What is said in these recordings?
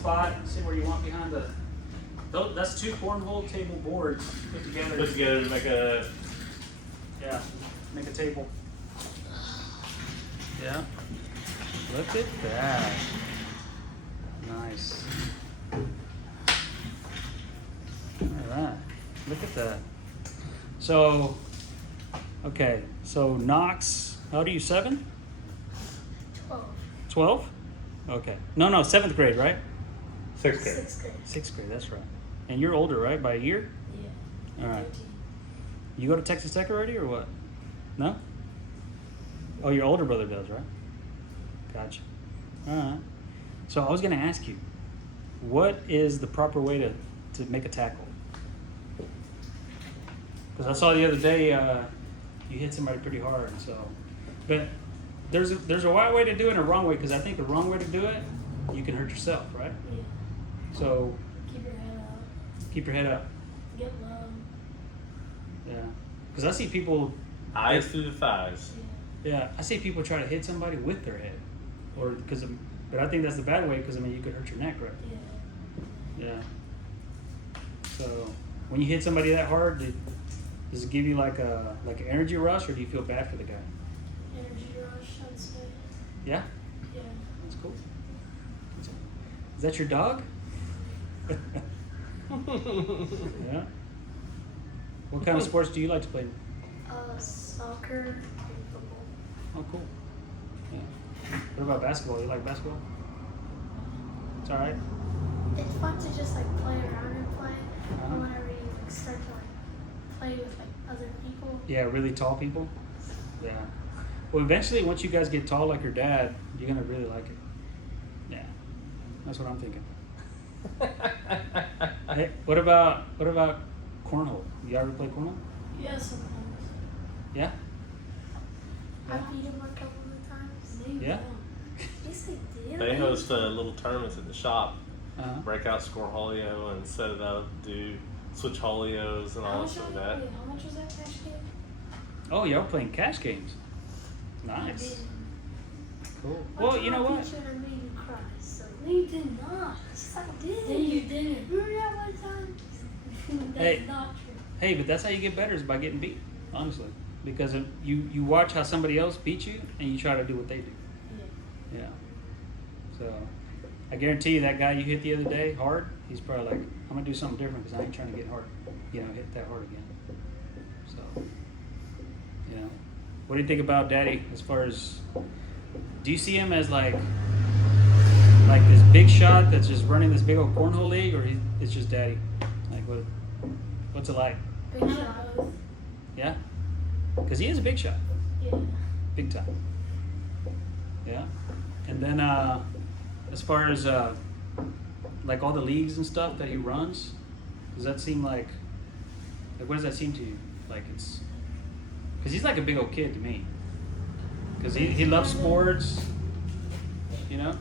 spot. See where you want behind the. That's 2 cornhole table boards put together. Put together to make a. Yeah, make a table. Yeah. Look at that. Nice. All right. Look at that. So, okay. So Knox, how old are you? 7? 12. 12? Okay. No, 7th grade, right? 6th grade. 6th grade. 6th grade, that's right. And you're older, right? By a year? Yeah. All right. 13. You go to Texas Tech already or what? No? Oh, your older brother does, right? Gotcha. All right. So I was going to ask you, what is the proper way to make a tackle? Because I saw the other day you hit somebody pretty hard. So, but there's a right way to do it and a wrong way. Because I think the wrong way to do it, you can hurt yourself, right? Yeah. So Keep your head up. keep your head up. Get low. Yeah. Because I see people. Eyes through the thighs. Yeah, I see people try to hit somebody with their head, or but I think that's the bad way because I mean you could hurt your neck, right? Yeah. Yeah. So when you hit somebody that hard, does it give you like an energy rush, or do you feel bad for the guy? Energy rush, I'd say. Yeah, Yeah. that's cool. Is that your dog? Yeah. What kind of sports do you like to play? Soccer and football. Oh, cool. Yeah. What about basketball? You like basketball? It's all right. It's fun to just like play around and play. Uh-huh. And whenever you like, start to like play with like other people. Yeah, really tall people. Yeah. Well, eventually, once you guys get tall like your dad, you're gonna really like it. Yeah. That's what I'm thinking. Hey, what about cornhole? You ever play cornhole? Yeah, sometimes. Yeah. I beat him a couple of times. Yeah. Yes, I did. They host little tournaments at the shop. Uh-huh. Break out Scornholio and set it up. Do switch holios and all that. How much was that cash game? Oh, y'all playing cash games. Nice. Cool. Well, you know what? I beat you and I made you cry. So. No, you did not. Yes, I did. Then you didn't. Remember that one time? That's Hey. not true. Hey, but that's how you get better is by getting beat. Honestly, because you watch how somebody else beat you and you try to do what they do. Yeah. Yeah. So, I guarantee you that guy you hit the other day hard, he's probably like, I'm gonna do something different because I ain't trying to get hard, hit that hard again. So, what do you think about Daddy as far as? Do you see him as like this big shot that's just running this big old cornhole league, or it's just Daddy? Like what's it like? Big shot. Both. Yeah, because he is a big shot, Yeah. big time. Yeah, and then as far as like all the leagues and stuff that he runs, does that seem like what does that seem to you? Like it's because he's like a big old kid to me. Because he loves sports, you know.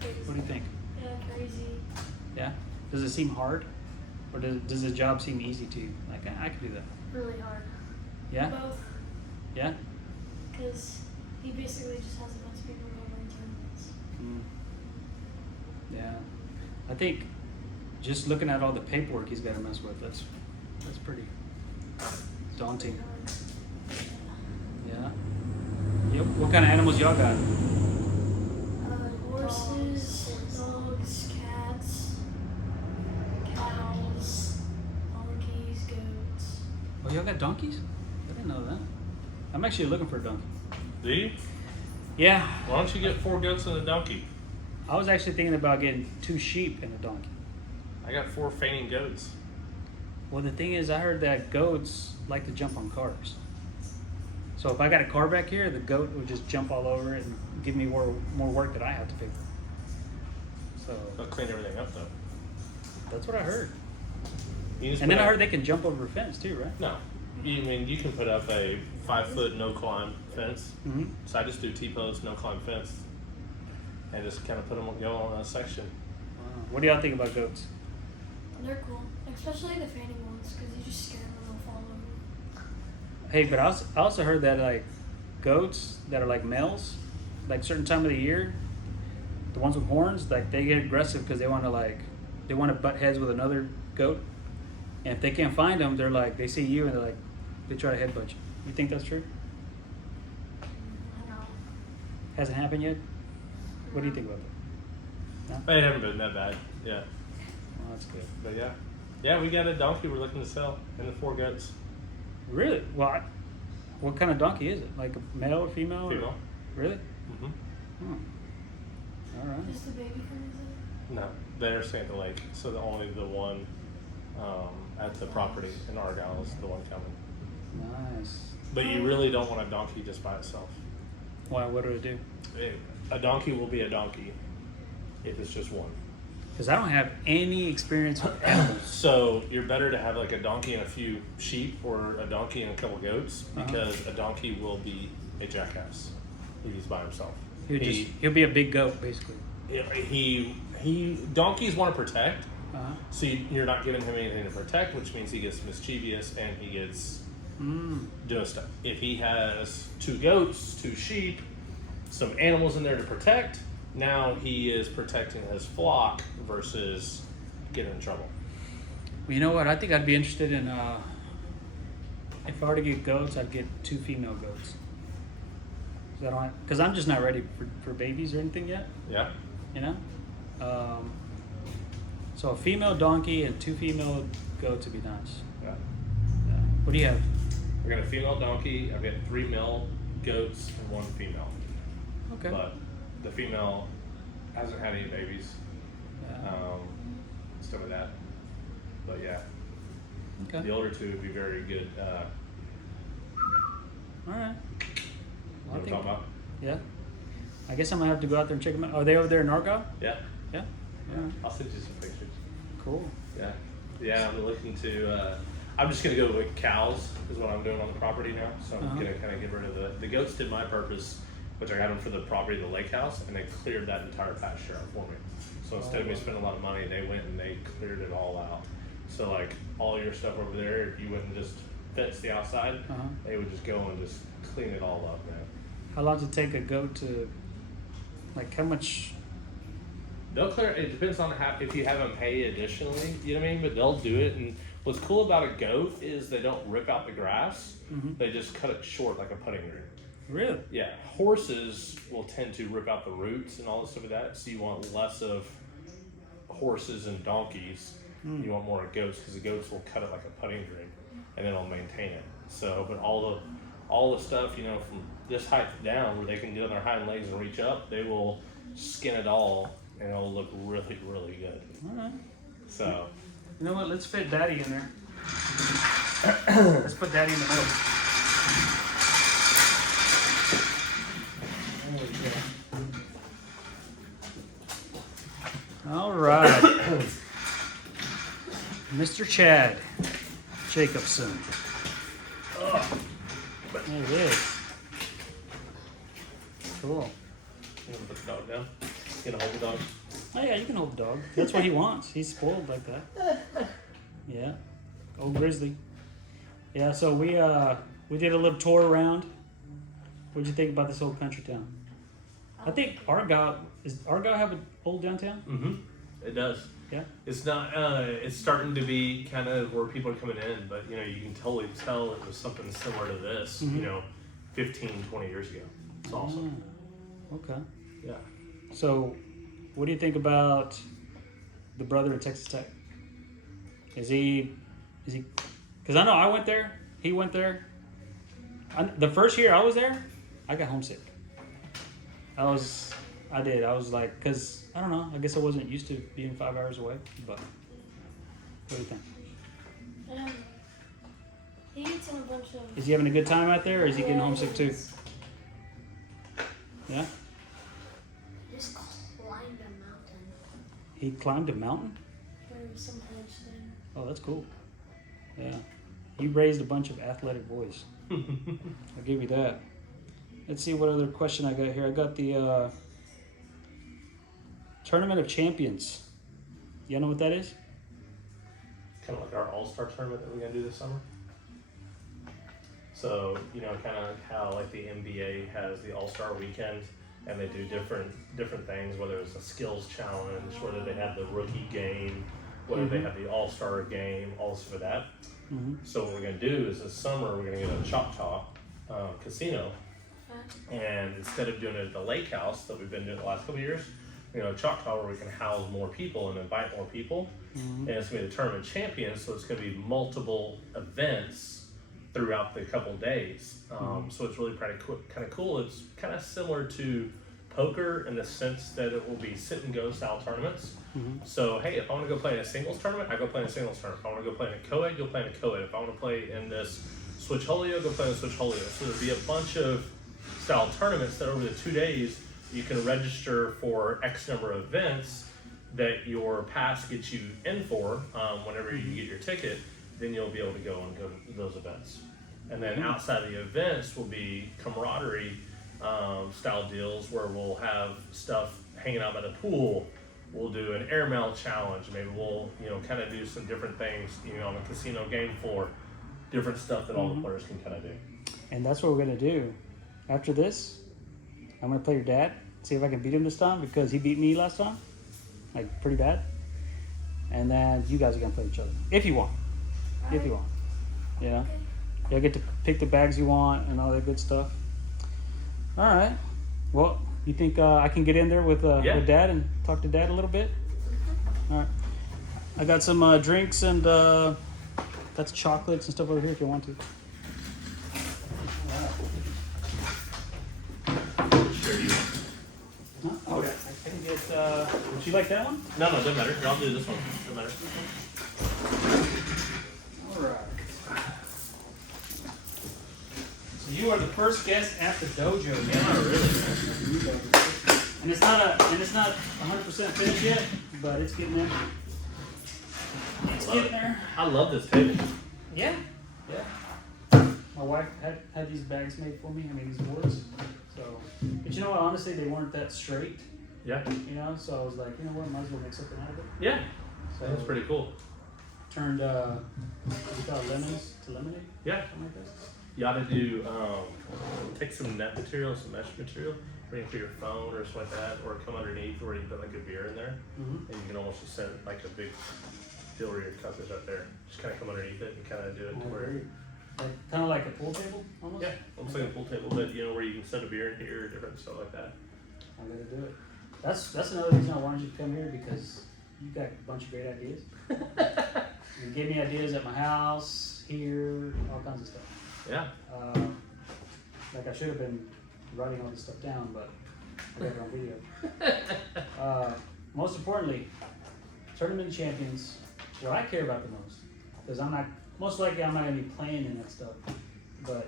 Crazy. What do you think? Yeah, crazy. Yeah. Does it seem hard, or does the job seem easy to you? Like I can do that. Really hard. Yeah. Both. Yeah. Because he basically just has a bunch of people going to tournaments. Yeah. I think just looking at all the paperwork he's got to mess with, that's pretty daunting. Yeah. Yep. What kind of animals y'all got? Horses, dogs, cats, cows, donkeys, goats. Oh, y'all got donkeys? I didn't know that. I'm actually looking for a donkey. Do you? Yeah. Why don't you get 4 goats and a donkey? I was actually thinking about getting 2 sheep and a donkey. I got 4 fainting goats. Well, the thing is, I heard that goats like to jump on cars. So if I got a car back here, the goat would just jump all over it and give me more work that I have to pay for. So They'll clean everything up though. that's what I heard. You just And then put I up- heard they can jump over a fence too, right? No. You can put up a 5-foot no climb fence. Mm-hmm. So I just do T-post, no climb fence, and just kind of put them on a section. Wow. What do y'all think about goats? They're cool, especially the fainting ones, because you just scare them and they'll fall over. Hey, but I also heard that like goats that are like males, like certain time of the year, the ones with horns, like they get aggressive because they want to butt heads with another goat, and if they can't find them, they're like they see you and they try to headbutt you. You think that's true? I know. Hasn't happened yet. What do you think about that? No? They haven't been that bad. Yeah. Well, that's good. But yeah, we got a donkey we're looking to sell and the 4 goats. Really? Well, what kind of donkey is it? Like a male or female? or- Female. Really? Mm-hmm. Hmm. All right. Is the baby coming in? No, they're staying at the lake, so only the one at the property in Argyle is the one coming. Nice. But you really don't want a donkey just by itself. Why? What do it do? A donkey will be a donkey if it's just one. Because I don't have any experience with animals. So you're better to have like a donkey and a few sheep, or a donkey and a couple goats, Uh-huh. because a donkey will be a jackass if he's by himself. He'll be a big goat, basically. Donkeys want to protect, Uh-huh. so you're not giving him anything to protect, which means he gets mischievous and he gets doing stuff. If he has 2 goats, 2 sheep, some animals in there to protect, now he is protecting his flock versus getting in trouble. Well, you know what? I think I'd be interested in, if I were to get goats, I'd get 2 female goats. Because I'm just not ready for babies or anything yet, Yeah. you know? So a female donkey and 2 female goats would be nice. Yeah. Yeah. What do you have? I got a female donkey. I've got 3 male goats and 1 female. Okay. But the female hasn't had any babies. Yeah. Stuff like that. But yeah, Okay. the older 2 would be very good. All right. What I'm talking about? Yeah. I guess I'm gonna have to go out there and check them out. Are they over there in Argyle? Yeah. Yeah. Yeah. I'll send you some pictures. Cool. Yeah. Yeah, I'm looking to. I'm just gonna go with cows is what I'm doing on the property now. So I'm Uh-huh. gonna kind of get rid of the goats. Did my purpose, which I got them for the property of the lake house, and they cleared that entire pasture out for me. So instead of me spending a lot of money, they went and they cleared it all out. So like all your stuff over there, if you wouldn't just fence the outside, Uh-huh. they would just go and just clean it all up, man. How long does it take a goat to, like, how much? They'll clear. It depends on if you have them hay additionally. You know what I mean? But they'll do it. And what's cool about a goat is they don't rip out the grass. Mhm. They just cut it short like a putting green. Really? Yeah. Horses will tend to rip out the roots and all this stuff like that. So you want less of horses and donkeys. You want more of goats, because the goats will cut it like a putting green, and then it'll maintain it. So, but all the stuff, you know, from this height down, where they can get on their hind legs and reach up, they will skin it all, and it'll look really, really good. All right. So, You know what? Let's fit Daddy in there. Let's put Daddy in the middle. There we go. All right. Mr. Chad Jacobson. There it is. Cool. you want to put the dog down? You gonna hold the dog? Oh yeah, you can hold the dog. That's what he wants. He's spoiled like that. Yeah. Old Grizzly. Yeah, so we did a little tour around. What'd you think about this old country town? I think Argyle have an old downtown? Mm-hmm. It does. Yeah. It's not. It's starting to be kind of where people are coming in, but you know, you can totally tell it was something similar to this. Mhm. You know, 15, 20 years ago. It's awesome. Okay. Yeah. So, what do you think about the brother at Texas Tech? Is he? Because I know I went there. He went there. The first year I was there, I got homesick. I was like, because I don't know. I guess I wasn't used to being 5 hours away. But what do you think? He eats on a bunch of. Is he having a good time out there, or is he getting homesick too? Yeah. Just climbed a mountain. He climbed a mountain. For some hedge thing. Oh, that's cool. Yeah. You raised a bunch of athletic boys. I'll give you that. Let's see what other question I got here. I got the Tournament of Champions. Y'all know what that is? Kind of like our all-star tournament that we're gonna do this summer. So, you know, kind of how like the NBA has the all-star weekend, and they do different things, whether it's a skills challenge, whether they have the rookie game, whether they have the all-star game, all for that. So what we're going to do is this summer we're going to go to Choctaw Casino, and instead of doing it at the lake house that we've been doing the last couple of years, we're going to Choctaw where we can house more people and invite more people. And it's going to be the tournament champions, so it's going to be multiple events throughout the couple days. So it's really kind of cool. It's kind of similar to poker in the sense that it will be sit and go style tournaments. So hey, if I want to go play in a singles tournament, I go play in a singles tournament. If I want to go play in a co-ed, go play in a co-ed. If I want to play in this Switcholio, go play in a Switcholio. So there'll be a bunch of style tournaments that over the 2 days you can register for X number of events that your pass gets you in for. Whenever you get your ticket, then you'll be able to go to those events. And then outside of the events will be camaraderie style deals where we'll have stuff hanging out by the pool. We'll do an airmail challenge. Maybe we'll kind of do some different things on the casino game floor, different stuff that all the players can kind of do. And that's what we're gonna do. After this, I'm gonna play your dad, see if I can beat him this time because he beat me last time, like pretty bad. And then you guys are gonna play each other if you want. If you want, you'll get to pick the bags you want and all that good stuff. All right. Well, you think I can get in there with Dad and talk to Dad a little bit? All right. I got some drinks and got chocolates and stuff over here if you want to. Huh? Okay. I can get. Would you like that one? No, doesn't matter. I'll do this one. Doesn't matter. All right. So you are the first guest at the dojo. Yeah, really. And it's not 100% finished yet, but it's getting there. It's getting there. I love this table. Yeah. My wife had these bags made for me. I mean, these boards. So, but you know what? Honestly, they weren't that straight. Yeah. So I was like, you know what? Might as well make something out of it. Yeah. So That's pretty cool. Turned what do you call it, lemons to lemonade? Yeah. Something like that. You ought to do take some net material, some mesh material, bring it for your phone or something like that, or come underneath where you put like a beer in there, and you can almost just set like a big deal where your cup is up there. Just kind of come underneath it and kind of do it to where. Kind of like a pool table, almost? Yeah, almost like a pool table, but where you can set a beer in here, different stuff like that. I'm gonna do it. That's another reason I wanted you to come here because you got a bunch of great ideas. You gave me ideas at my house, here, all kinds of stuff. Yeah. Like I should have been writing all this stuff down, but I got it on video. Most importantly, tournament champions. What I care about the most, because most likely I'm not gonna be playing in that stuff. But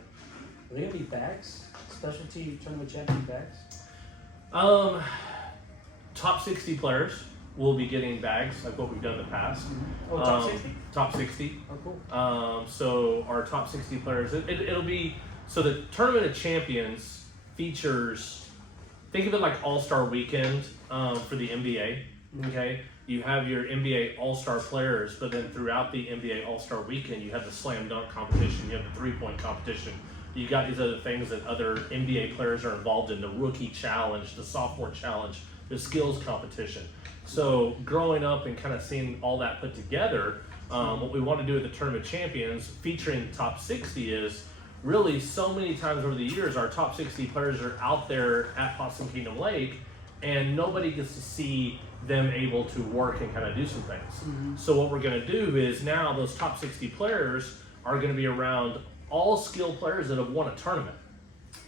are they gonna be bags? Specialty tournament champion bags? Top 60 players will be getting bags like what we've done in the past. Oh, top 60? Top 60. Oh, cool. So our top 60 players, it'll be, so the Tournament of Champions features, think of it like All-Star Weekend for the NBA, okay? You have your NBA All-Star players, but then throughout the NBA All-Star Weekend, you have the slam dunk competition, you have the three-point competition, you got these other things that other NBA players are involved in, the rookie challenge, the sophomore challenge, the skills competition. So growing up and kind of seeing all that put together, what we want to do at the Tournament Champions, featuring the top 60, is really so many times over the years, our top 60 players are out there at Possum Kingdom Lake, and nobody gets to see them able to work and kind of do some things. So what we're going to do is now those top 60 players are going to be around all skilled players that have won a tournament.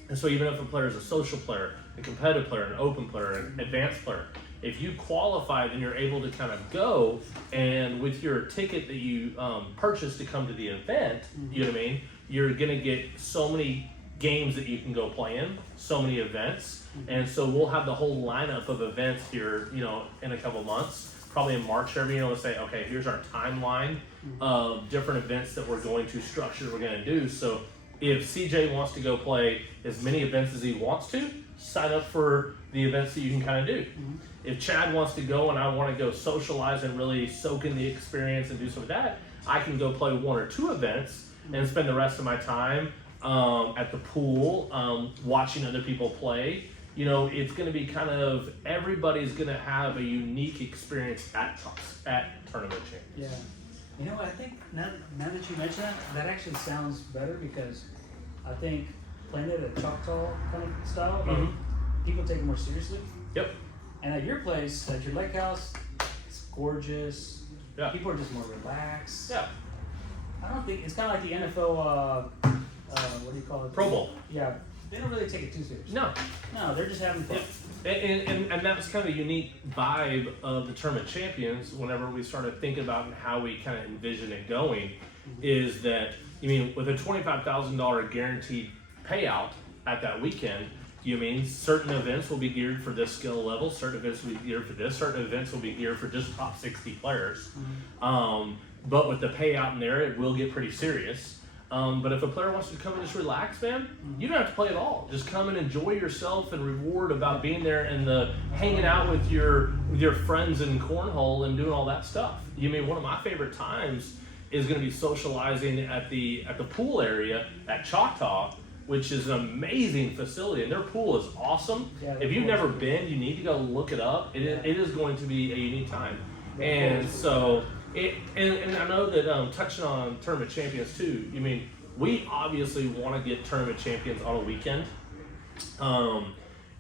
And so even if a player is a social player, a competitive player, an open player, an advanced player, if you qualify, then you're able to kind of go, and with your ticket that you purchased to come to the event, you know what I mean, you're going to get so many games that you can go play in, so many events, and so we'll have the whole lineup of events here, in a couple months, probably in March, we'll say, okay, here's our timeline of different events that we're going to structure, we're going to do. So if CJ wants to go play as many events as he wants to, sign up for the events that you can kind of do. If Chad wants to go and I want to go socialize and really soak in the experience and do some of that, I can go play one or two events and spend the rest of my time at the pool watching other people play you know, it's going to be kind of everybody's going to have a unique experience at tournament champions. Yeah. You know what? I think now that you mention that actually sounds better because I think playing it at Choctaw kind of style, like, people take it more seriously. Yep. And at your place, at your lake house, it's gorgeous. Yeah. People are just more relaxed. Yeah. I don't think it's kind of like the NFL. What do you call it? Pro Bowl. Yeah. They don't really take it too seriously. No. No, they're just having fun. And that was kind of a unique vibe of the tournament champions whenever we started thinking about how we kind of envision it going, is that, you mean, with a $25,000 guaranteed payout at that weekend, you mean certain events will be geared for this skill level, certain events will be geared for this, certain events will be geared for just top 60 players. But with the payout in there, it will get pretty serious. But if a player wants to come and just relax, man, you don't have to play at all. Just come and enjoy yourself and reward about being there and the hanging out with your friends in cornhole and doing all that stuff. You mean, one of my favorite times is going to be socializing at the pool area at Choctaw, which is an amazing facility, and their pool is awesome. Yeah, if you've never been, you need to go look it up. It is going to be a unique time, and so. And I know that touching on tournament champions too, you mean, we obviously want to get tournament champions on a weekend.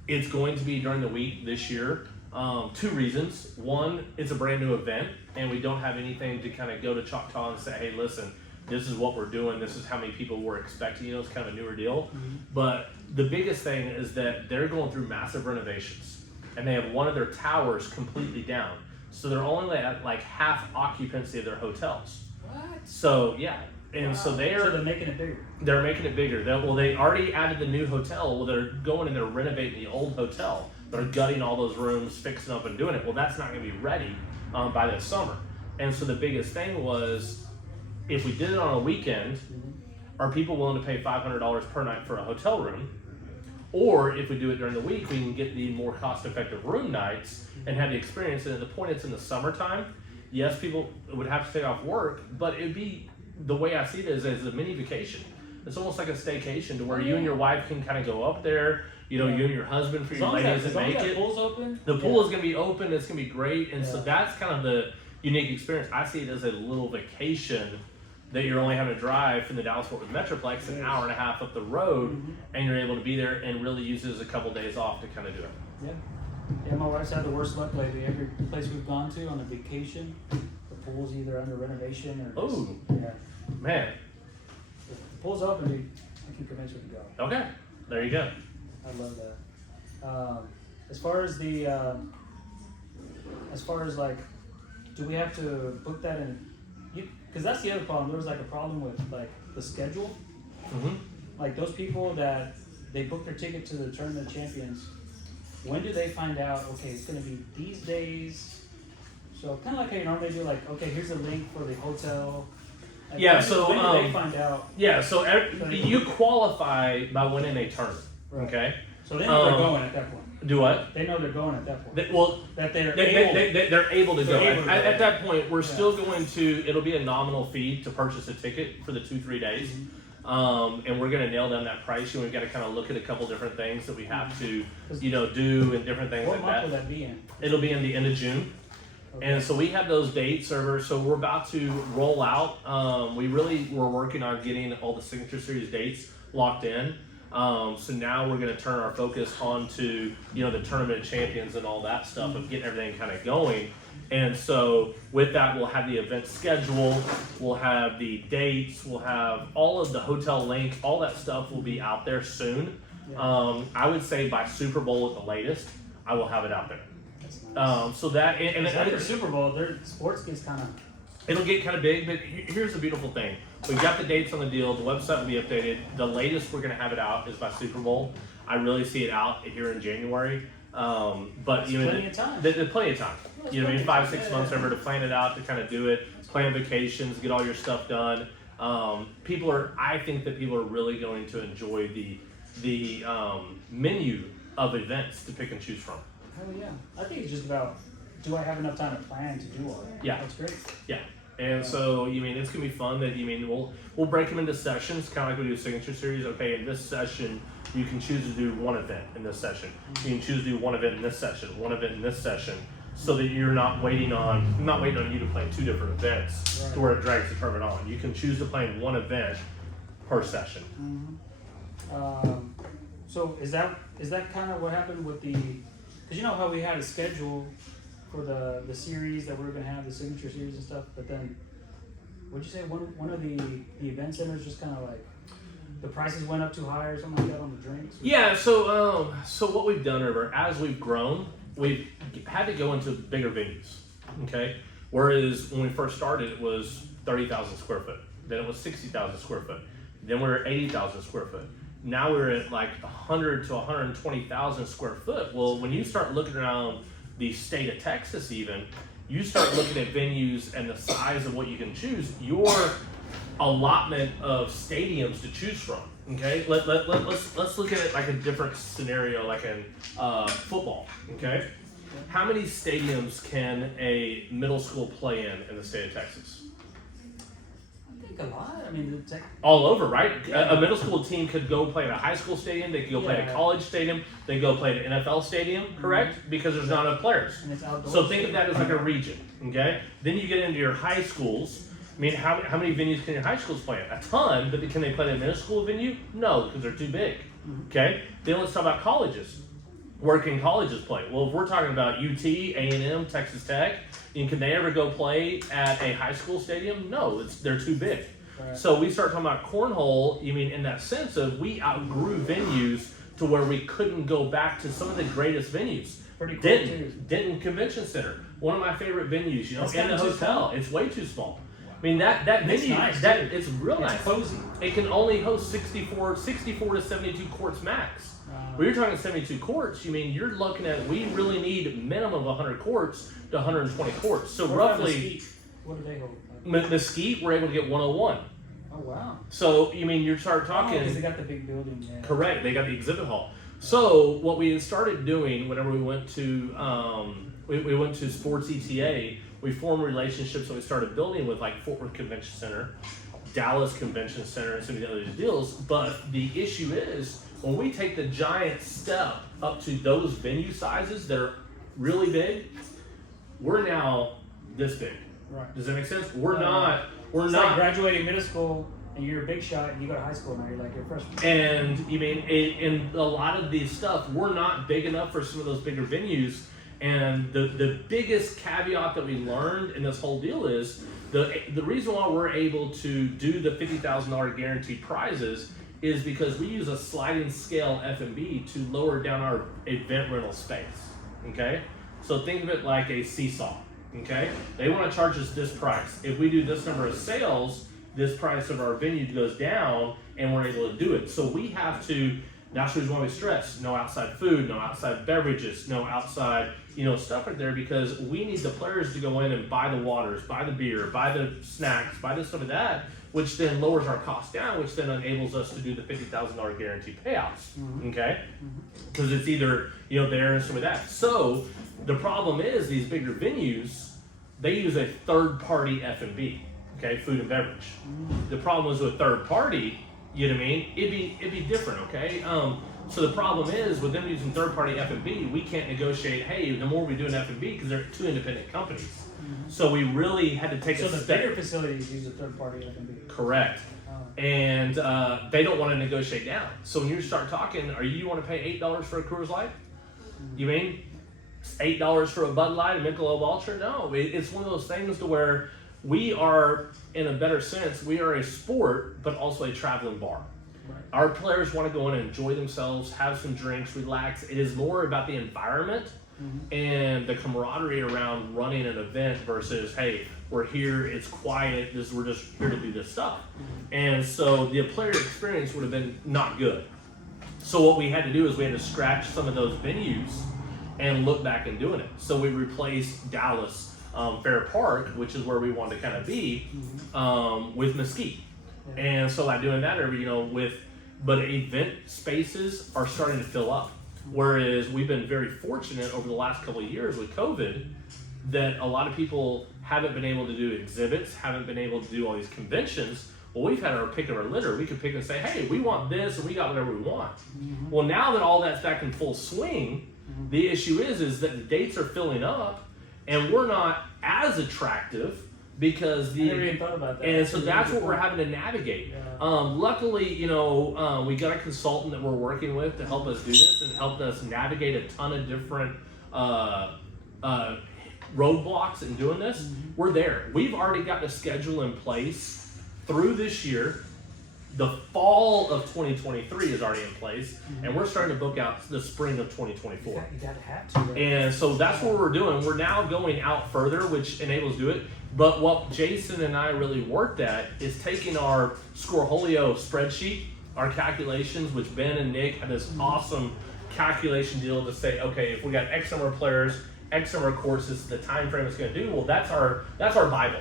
It's going to be during the week this year. 2 reasons. One, it's a brand new event and we don't have anything to kind of go to Choctaw and say, hey, listen, this is what we're doing. This is how many people we're expecting. You know, it's kind of a newer deal. But the biggest thing is that they're going through massive renovations and they have one of their towers completely down. So they're only at like half occupancy of their hotels. What? So yeah, and so So they're making it bigger. they're making it bigger. They already added the new hotel. Well, they're going and they're renovating the old hotel. They're gutting all those rooms, fixing up and doing it. Well, that's not going to be ready by this summer. And so the biggest thing was, if we did it on a weekend, are people willing to pay $500 per night for a hotel room? Or if we do it during the week, we can get the more cost-effective room nights and have the experience. And at the point it's in the summertime, yes, people would have to take off work, but it'd be, the way I see it is as a mini vacation. It's almost like a staycation to where you and your wife can kind of go up there, you know, you and your husband for your ladies that make it. Pool's open. The pool is going to be open, it's going to be great. And so Yeah. that's kind of the unique experience. I see it as a little vacation that you're only having to drive from the Dallas-Fort Worth Metroplex an hour and a half up the road, and you're able to be there and really use it as a couple days off to kind of do it. Yeah. Yeah, my wife's had the worst luck lately. Every place we've gone to on a vacation, the pool's either under renovation or just, Ooh. yeah. Man, If the pool's open, dude, I can convince you to go. okay, there you go. I love that. As far as like, do we have to book that in? Because that's the other problem. There was like a problem with like the schedule. Like those people that they book their ticket to the tournament champions, when do they find out, okay, it's going to be these days? So kind of like how you normally do, like, okay, here's a link for the hotel. Like, Yeah, when so, when do they find out? Yeah, so you qualify by winning a tournament, Right. okay? So they know they're going at that point. Do what? They know they're going at that point. That they're able. They're able to go. They're able to go. At that point, we're still going to, it'll be a nominal fee to purchase a ticket for the 2-3 days. And we're going to nail down that price. And we've got to kind of look at a couple different things that we have to, you know, do and different things What like month that. will that be in? It'll be in the end of June. Okay. And so we have those dates, so we're about to roll out. We're working on getting all the Signature Series dates locked in. So now we're going to turn our focus onto, you know, the tournament champions and all that stuff of getting everything kind of going. And so with that, we'll have the event schedule, we'll have the dates, we'll have all of the hotel link, all that stuff will be out there soon. Yeah. I would say by Super Bowl at the latest, I will have it out there. That's nice. So that, and After Super Bowl, their sports gets kind of. it'll get kind of big, but here's the beautiful thing. We've got the dates on the deal. The website will be updated. The latest we're going to have it out is by Super Bowl. I really see it out here in January. But you know, plenty of time. There's plenty of time. Yeah, You know, what I mean, plenty 5-6 of months time. ever to plan it out, to kind of do it, plan vacations, get all your stuff done. I think that people are really going to enjoy the menu of events to pick and choose from. Hell yeah. I think it's just about, do I have enough time to plan to do all that? Yeah. That's great. Yeah. And so, you mean, it's gonna be fun that, you mean, we'll break them into sessions, kind of like we do Signature Series. Okay, in this session, you can choose to do one event in this session. You can choose to do one event in this session, one event in this session, so that you're not waiting on you to play 2 different events to where it drags the tournament on. You can choose to play in one event per session. So is that kind of what happened with the? Because you know how we had a schedule for the series that we were gonna have, the signature series and stuff, but then what'd you say? One of the event centers just kind of like the prices went up too high or something like that on the drinks. Yeah. So what we've done, River, as we've grown, we've had to go into bigger venues. Okay. Whereas when we first started, it was 30,000 square foot. Then it was 60,000 square foot. Then we were 80,000 square foot. Now we're at like 100 to 120,000 square foot. Well, when you start looking around the state of Texas, even, you start looking at venues and the size of what you can choose, your allotment of stadiums to choose from. Okay, let's look at it like a different scenario, like in football. Okay, how many stadiums can a middle school play in the state of Texas? I think a lot. I mean, All over, right? A middle school team could go play in a high school stadium. They could go play at a college stadium. They go play at an NFL stadium, correct? Because there's not enough players. and it's outdoors. So think of that as like a region, okay? Then you get into your high schools. I mean, how many venues can your high schools play at? A ton, but can they play at a middle school venue? No, because they're too big, okay? Then let's talk about colleges. Where can colleges play? Well, if we're talking about UT, A&M, Texas Tech, and can they ever go play at a high school stadium? No, they're too big. Right. So we start talking about cornhole, you mean in that sense of we outgrew venues to where we couldn't go back to some of the greatest venues. Pretty cool too. Denton Convention Center, one of my favorite venues, you know, That's in the kinda too hotel. small. It's way too small. I mean, that It's venue, nice, that too. it's real It's nice. cozy. It can only host 64 to 72 courts max. When you're talking 72 courts, you mean you're looking at, we really need minimum of 100 courts to 120 courts. So What about roughly, Mesquite? What do they hold? Mesquite, we're able to get 101. Oh wow. So, you mean you start talking. Because they got the big building. Yeah. Correct. They got the exhibit hall. So what we started doing whenever we went to we went to Sports ETA, we formed relationships and we started building with like Fort Worth Convention Center, Dallas Convention Center, and some of the other deals. But the issue is when we take the giant step up to those venue sizes that are really big, we're now this big. Right. Does that make sense? We're not. It's like graduating middle school and you're a big shot and you go to high school now. You're like you're a freshman. And you mean in a lot of these stuff, we're not big enough for some of those bigger venues. And the biggest caveat that we learned in this whole deal is the reason why we're able to do the $50,000 guaranteed prizes is because we use a sliding scale F&B to lower down our event rental space. Okay, so think of it like a seesaw. Okay, they want to charge us this price. If we do this number of sales, this price of our venue goes down, and we're able to do it. So we have to. That's the reason why we stress no outside food, no outside beverages, no outside stuff right there, because we need the players to go in and buy the waters, buy the beer, buy the snacks, buy this stuff and that, which then lowers our cost down, which then enables us to do the $50,000 guaranteed payouts. Okay, because it's either there and some of that. So the problem is these bigger venues, they use a third party F&B, okay, food and beverage. The problem is with third party, you know what I mean? It'd be different, okay? So the problem is with them using third party F&B, we can't negotiate. Hey, the more we do an F&B, because they're 2 independent companies. So we really had to take So a the step. bigger facilities use a third party F&B. Correct. Oh. And they don't want to negotiate down. So when you start talking, you want to pay $8 for a Coors Light? You mean $8 for a Bud Light, a Michelob Ultra? No, it's one of those things to where we are, in a better sense, we are a sport, but also a traveling bar. Right. Our players want to go in and enjoy themselves, have some drinks, relax. It is more about the environment and the camaraderie around running an event versus, hey, we're here, it's quiet, we're just here to do this stuff. And so the player experience would have been not good. So what we had to do is we had to scratch some of those venues and look back and doing it. So we replaced Dallas Fair Park, which is where we wanted to kind of be, with Mesquite. Yeah. And so by doing that, but event spaces are starting to fill up. Whereas we've been very fortunate over the last couple of years with COVID that a lot of people haven't been able to do exhibits, haven't been able to do all these conventions. Well, we've had our pick of our litter. We could pick and say, hey, we want this, and we got whatever we want. Well, now that all that's back in full swing, the issue is that the dates are filling up, and we're not as attractive because I never even thought about that. and so that's what we're having to navigate. Yeah. Luckily, you know, we got a consultant that we're working with to help us do this and help us navigate a ton of different roadblocks in doing this. We're there. We've already got the schedule in place through this year. The fall of 2023 is already in place, and we're starting to book out the spring of 2024. You gotta have to. Right? And so that's what we're doing. We're now going out further, which enables do it. But what Jason and I really worked at is taking our Scorholio spreadsheet, our calculations, which Ben and Nick had this awesome calculation deal to say, okay, if we got X number of players, X number of courses, the time frame it's going to do. Well, that's our Bible.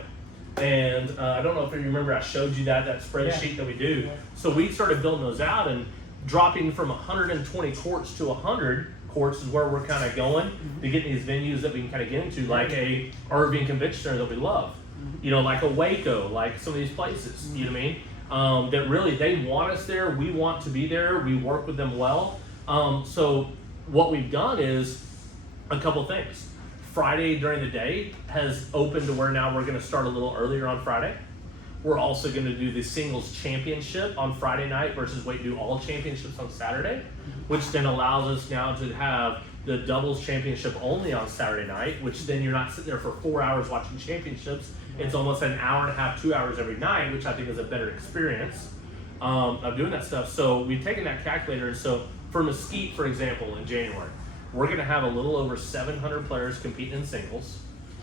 And I don't know if you remember, I showed you that spreadsheet that we do. So we started building those out, and dropping from 120 courts to 100 courts is where we're kind of going to get these venues that we can kind of get into, like a Irving Convention Center that we love, you know, like a Waco, like some of these places, you know what I mean? That really, they want us there. We want to be there. We work with them well. So what we've done is a couple things. Friday during the day has opened to where now we're going to start a little earlier on Friday. We're also going to do the singles championship on Friday night versus do all championships on Saturday, which then allows us now to have the doubles championship only on Saturday night, which then you're not sitting there for 4 hours watching championships. It's almost an hour and a half, 2 hours every night, which I think is a better experience of doing that stuff. So we've taken that calculator, and so for Mesquite, for example, in January, we're going to have a little over 700 players competing in singles,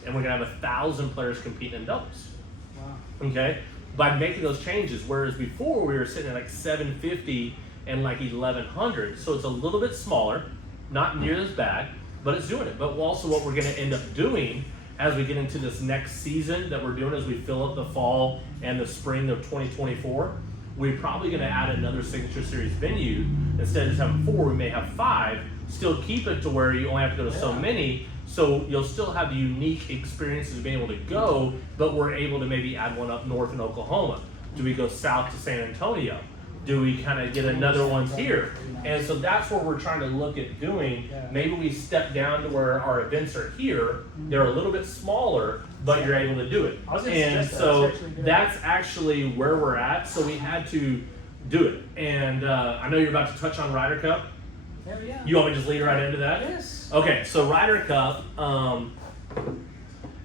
and we're going to have 1,000 players competing in doubles. Wow. Okay? By making those changes, whereas before we were sitting at like 750 and like 1,100, so it's a little bit smaller, not near as bad, but it's doing it. But also what we're going to end up doing as we get into this next season that we're doing as we fill up the fall and the spring of 2024, we're probably going to add another Signature Series venue. Instead of just having 4, we may have 5. Still keep it to where you only have to go to so many, so you'll still have the unique experiences of being able to go, but we're able to maybe add one up north in Oklahoma. Do we go south to San Antonio? Do we kind of get another one here? And so that's what we're trying to look at doing. Maybe we step down to where our events are here. They're a little bit smaller, but you're able to do it. And so that's actually where we're at. So we had to do it. And I know you're about to touch on Ryder Cup. Hell yeah. You want me to just lead right into that? Yes. Okay, so Ryder Cup,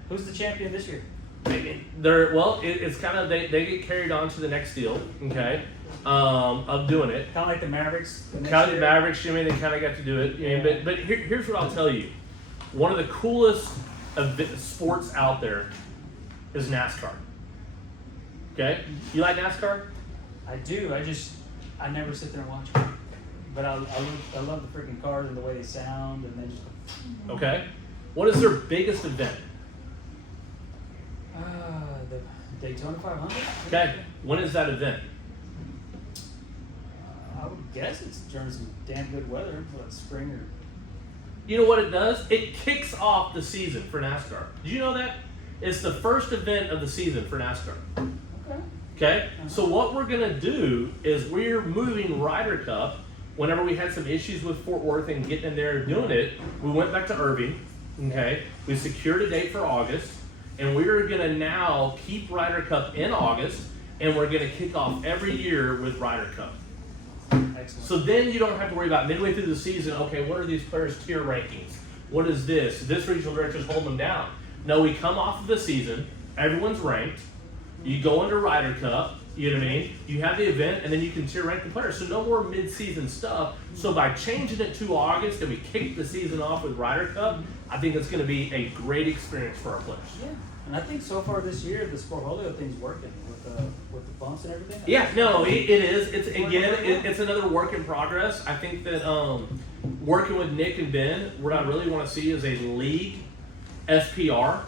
Who's the champion this year? it's kind of, they get carried on to the next deal, okay, of doing it. Kind of like the Mavericks. Kind of the Mavericks, they kind of got to do it. Yeah. But here's what I'll tell you. One of the coolest sports out there is NASCAR. Okay? You like NASCAR? I do. I never sit there and watch it. But I love the freaking cars and the way they sound, and they just. Okay. What is their biggest event? The Daytona 500. Okay. When is that event? I would guess it's during some damn good weather, what, spring or. You know what it does? It kicks off the season for NASCAR. Did you know that? It's the first event of the season for NASCAR. Okay. Okay? So what we're going to do is we're moving Ryder Cup. Whenever we had some issues with Fort Worth and getting in there and doing it, we went back to Irving. Okay? We secured a date for August, and we're going to now keep Ryder Cup in August, and we're going to kick off every year with Ryder Cup. Excellent. So then you don't have to worry about midway through the season, okay, what are these players' tier rankings? What is this? This regional director is holding them down. No, we come off of the season, everyone's ranked, you go into Ryder Cup, you know what I mean? You have the event, and then you can tier rank the players. So no more mid-season stuff. So by changing it to August and we kick the season off with Ryder Cup, I think it's going to be a great experience for our players. Yeah, and I think so far this year the Scorholio thing's working with the bumps and everything. Yeah, no, it is. It's another work in progress. I think that working with Nick and Ben, what I really want to see is a league SPR.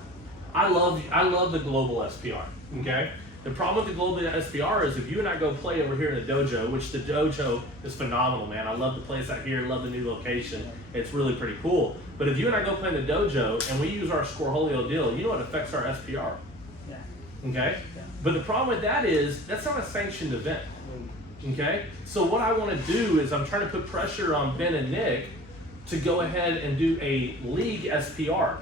I love the global SPR. Okay. The problem with the global SPR is if you and I go play over here in the dojo, which the dojo is phenomenal, man. I love the place out here, love the new location. It's really pretty cool. But if you and I go play in the dojo and we use our Scoreholio deal, you know what affects our SPR? Yeah. Okay? Yeah. But the problem with that is that's not a sanctioned event. Okay? So what I want to do is I'm trying to put pressure on Ben and Nick to go ahead and do a league SPR.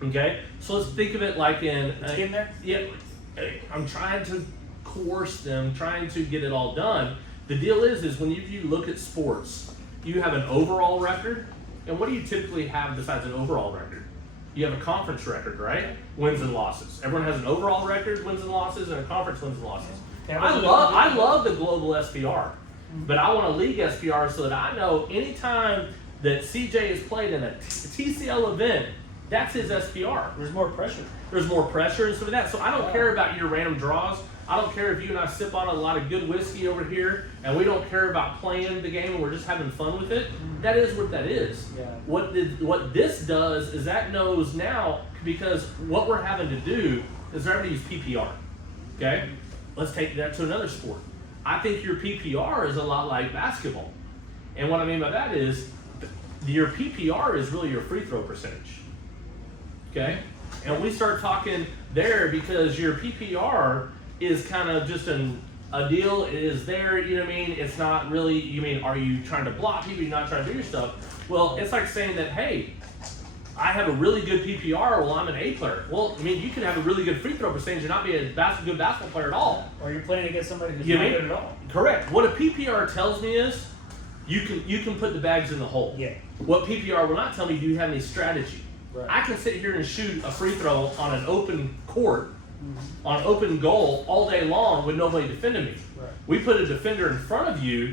Okay? So let's think of it like in in there? yeah, I'm trying to coerce them, trying to get it all done. The deal is when you look at sports, you have an overall record, and what do you typically have besides an overall record? You have a conference record, right? Wins and losses. Everyone has an overall record, wins and losses, and a conference wins and losses. Yeah, I love the global SPR, but I want a league SPR so that I know anytime that CJ has played in a TCL event, that's his SPR. There's more pressure. There's more pressure and stuff like that. So I don't care about your random draws. I don't care if you and I sip on a lot of good whiskey over here and we don't care about playing the game and we're just having fun with it. That is what that is. Yeah. What this does is that knows now, because what we're having to do is we're having to use PPR. Okay? Let's take that to another sport. I think your PPR is a lot like basketball. And what I mean by that is your PPR is really your free throw percentage. Okay? And we start talking there because your PPR is kind of just a deal. It is there, you know what I mean? It's not really, you mean, are you trying to block people? You're not trying to do your stuff. Well, it's like saying that, hey, I have a really good PPR, well, I'm an A player. Well, I mean, you can have a really good free throw percentage and not be a good basketball player at all. Or you're playing against somebody who's You not mean? good at all. Correct. What a PPR tells me is you can put the bags in the hole. Yeah. What PPR will not tell me, do you have any strategy? Right. I can sit here and shoot a free throw on an open court, on an open goal all day long with nobody defending me. Right. We put a defender in front of you.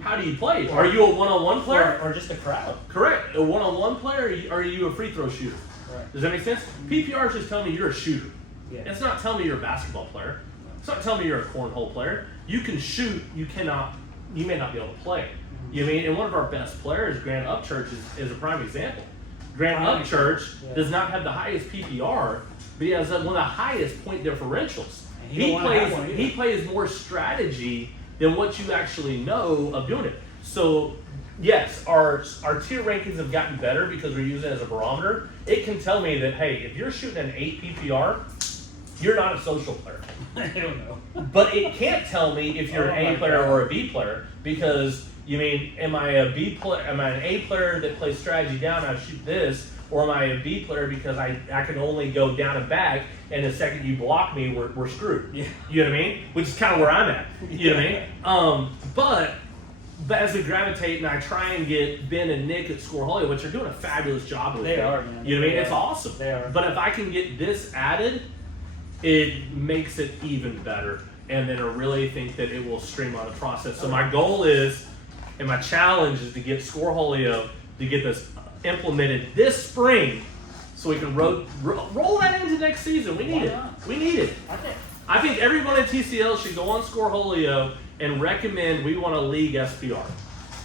How do you play? Are you a one-on-one player? Or just a crowd. Correct. A one-on-one player, or are you a free throw shooter? Right. Does that make sense? PPR is just telling me you're a shooter. Yeah. It's not telling me you're a basketball player. It's not telling me you're a cornhole player. You can shoot, you may not be able to play. You know what I mean? And one of our best players, Grant Upchurch, is a prime example. Grant Upchurch does not have the highest PPR, but he has one of the highest point differentials. He plays more strategy than what you actually know of doing it. So yes, our tier rankings have gotten better because we're using it as a barometer. It can tell me that, hey, if you're shooting an 8 PPR, you're not a social player. I don't know. But it can't tell me if you're an A player or a B player, because you mean, am I an A player that plays strategy down, I shoot this, or am I a B player because I can only go down and back, and the second you block me, we're screwed. Yeah. You know what I mean? Which is kind of where I'm at. You know what I mean? But as we gravitate and I try and get Ben and Nick at Scoreholio, which are doing a fabulous job with it. They are, man. You know what I mean? They It's are. awesome. They are. But if I can get this added, it makes it even better. And then I really think that it will streamline the process. So my goal is, and my challenge is to get Scoreholio to get this implemented this spring, so we can roll that into next season. We need Why it. not? We need it. I think everyone at TCL should go on Scoreholio and recommend we want a league SPR.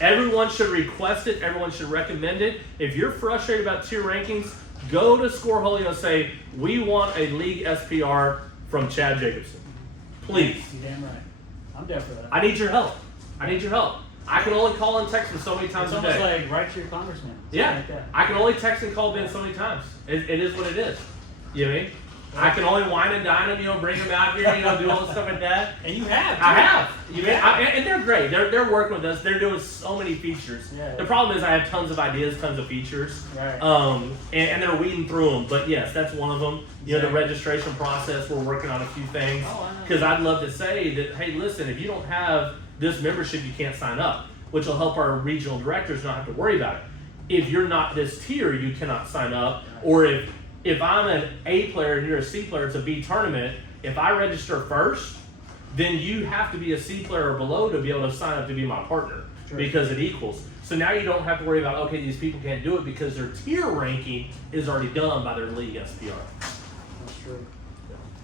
Everyone should request it. Everyone should recommend it. If you're frustrated about tier rankings, go to Scoreholio and say, we want a league SPR from Chad Jacobson. Please. You're damn right. I'm down for that. I need your help. I can only call and text him so many times It's a almost day. like write to your congressman. Yeah, Like that. I can only text and call Ben so many times. It is what it is. You know what I mean? I can only wine and dine him, bring him out here, do all this stuff like that. And you have. Too. I have. You mean? And they're great. They're working with us. They're doing so many features. Yeah. The problem is I have tons of ideas, tons of features. Right. And they're weeding through them. But yes, that's one of them. You know, the Exactly. registration process, we're working on a few things. Oh, I know. Because I'd love to say that, hey, listen, if you don't have this membership, you can't sign up, which will help our regional directors not have to worry about it. If you're not this tier, you cannot sign up. Or if I'm an A player and you're a C player, it's a B tournament, if I register first, then you have to be a C player or below to be able to sign up to be my partner. True. Because it equals. So now you don't have to worry about, okay, these people can't do it because their tier ranking is already done by their league SPR. That's true.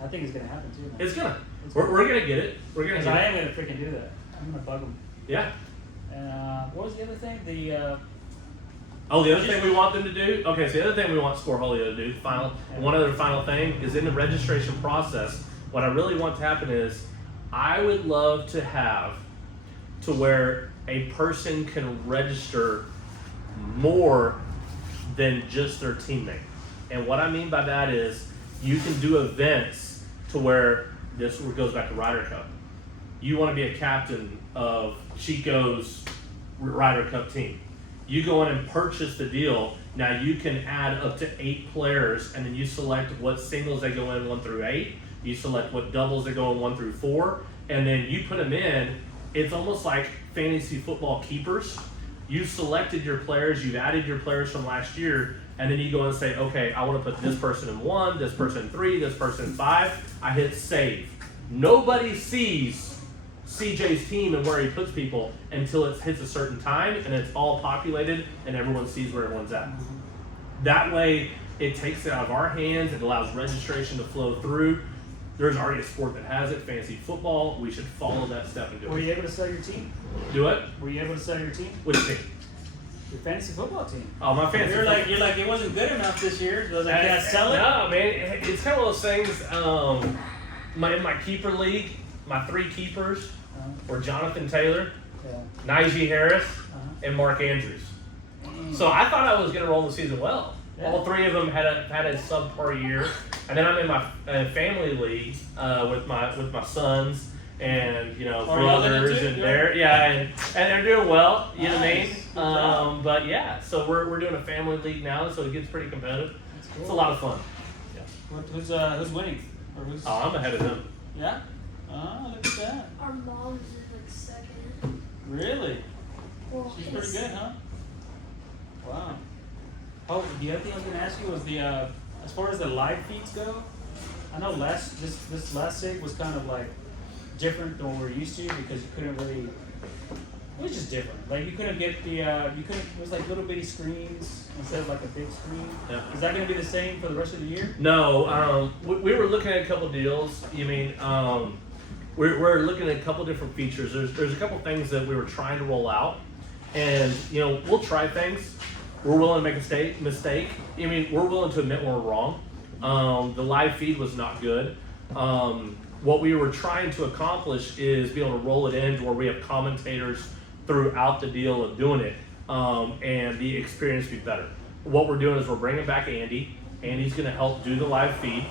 I think it's gonna happen too, man. It's gonna. We're gonna get it. We're gonna Because get I it. am gonna freaking do that. I'm gonna bug them. Yeah. And what was the other thing? The Oh, the other thing we want them to do, okay, so the other thing we want Scoreholio to do, one other final thing, is in the registration process, What I really want to happen is I would love to have to where a person can register more than just their teammate. And what I mean by that is you can do events to where this goes back to Ryder Cup. You want to be a captain of Chico's Ryder Cup team. You go in and purchase the deal. Now you can add up to 8 players, and then you select what singles they go in 1 through 8. You select what doubles they go in 1 through 4, and then you put them in. It's almost like fantasy football keepers. You've selected your players, you've added your players from last year, and then you go and say, okay, I want to put this person in 1, this person in 3, this person in 5. I hit save. Nobody sees CJ's team and where he puts people until it hits a certain time, and it's all populated and everyone sees where everyone's at. That way it takes it out of our hands. It allows registration to flow through. There's already a sport that has it, fantasy football. We should follow that step and do Were it. you able to sell your team? Do it? Were you able to sell your team? Which team? Your fantasy football team. Oh, my fantasy You're like it wasn't good enough this year. So I was like, can I sell it? No, man. It's kind of those things. In my keeper league, my 3 keepers were Jonathan Taylor, Yeah. Najee Harris, Uh-huh. and Mark Andrews. So I thought I was going to roll the season well. Yeah. All 3 of them had a subpar year, and then I'm in my family league with my sons and Oh, y'all in it brothers, too? and Yeah. and they're doing well. You know what I mean? Nice. Good job. But yeah, so we're doing a family league now, so it gets pretty competitive. That's It's a cool. lot of fun. Who's winning? Or who's? Oh, I'm ahead of them. Yeah. Oh, look at that. Our mom's is like 2nd. Really? Well, She's pretty good, huh? Wow. Oh, the other thing I was gonna ask you was the as far as the live feeds go. I know this last SIG was kind of like different than what we're used to because you couldn't really. It was just different. Like you couldn't get the it was like little bitty screens instead of like a big screen. Yeah. Is that gonna be the same for the rest of the year? No, we were looking at a couple deals. You mean, we're looking at a couple different features. There's a couple things that we were trying to roll out, and we'll try things. We're willing to make a mistake. I mean, we're willing to admit when we're wrong. The live feed was not good. What we were trying to accomplish is be able to roll it in to where we have commentators throughout the deal of doing it, and the experience be better. What we're doing is we're bringing back Andy. Andy's going to help do the live feed.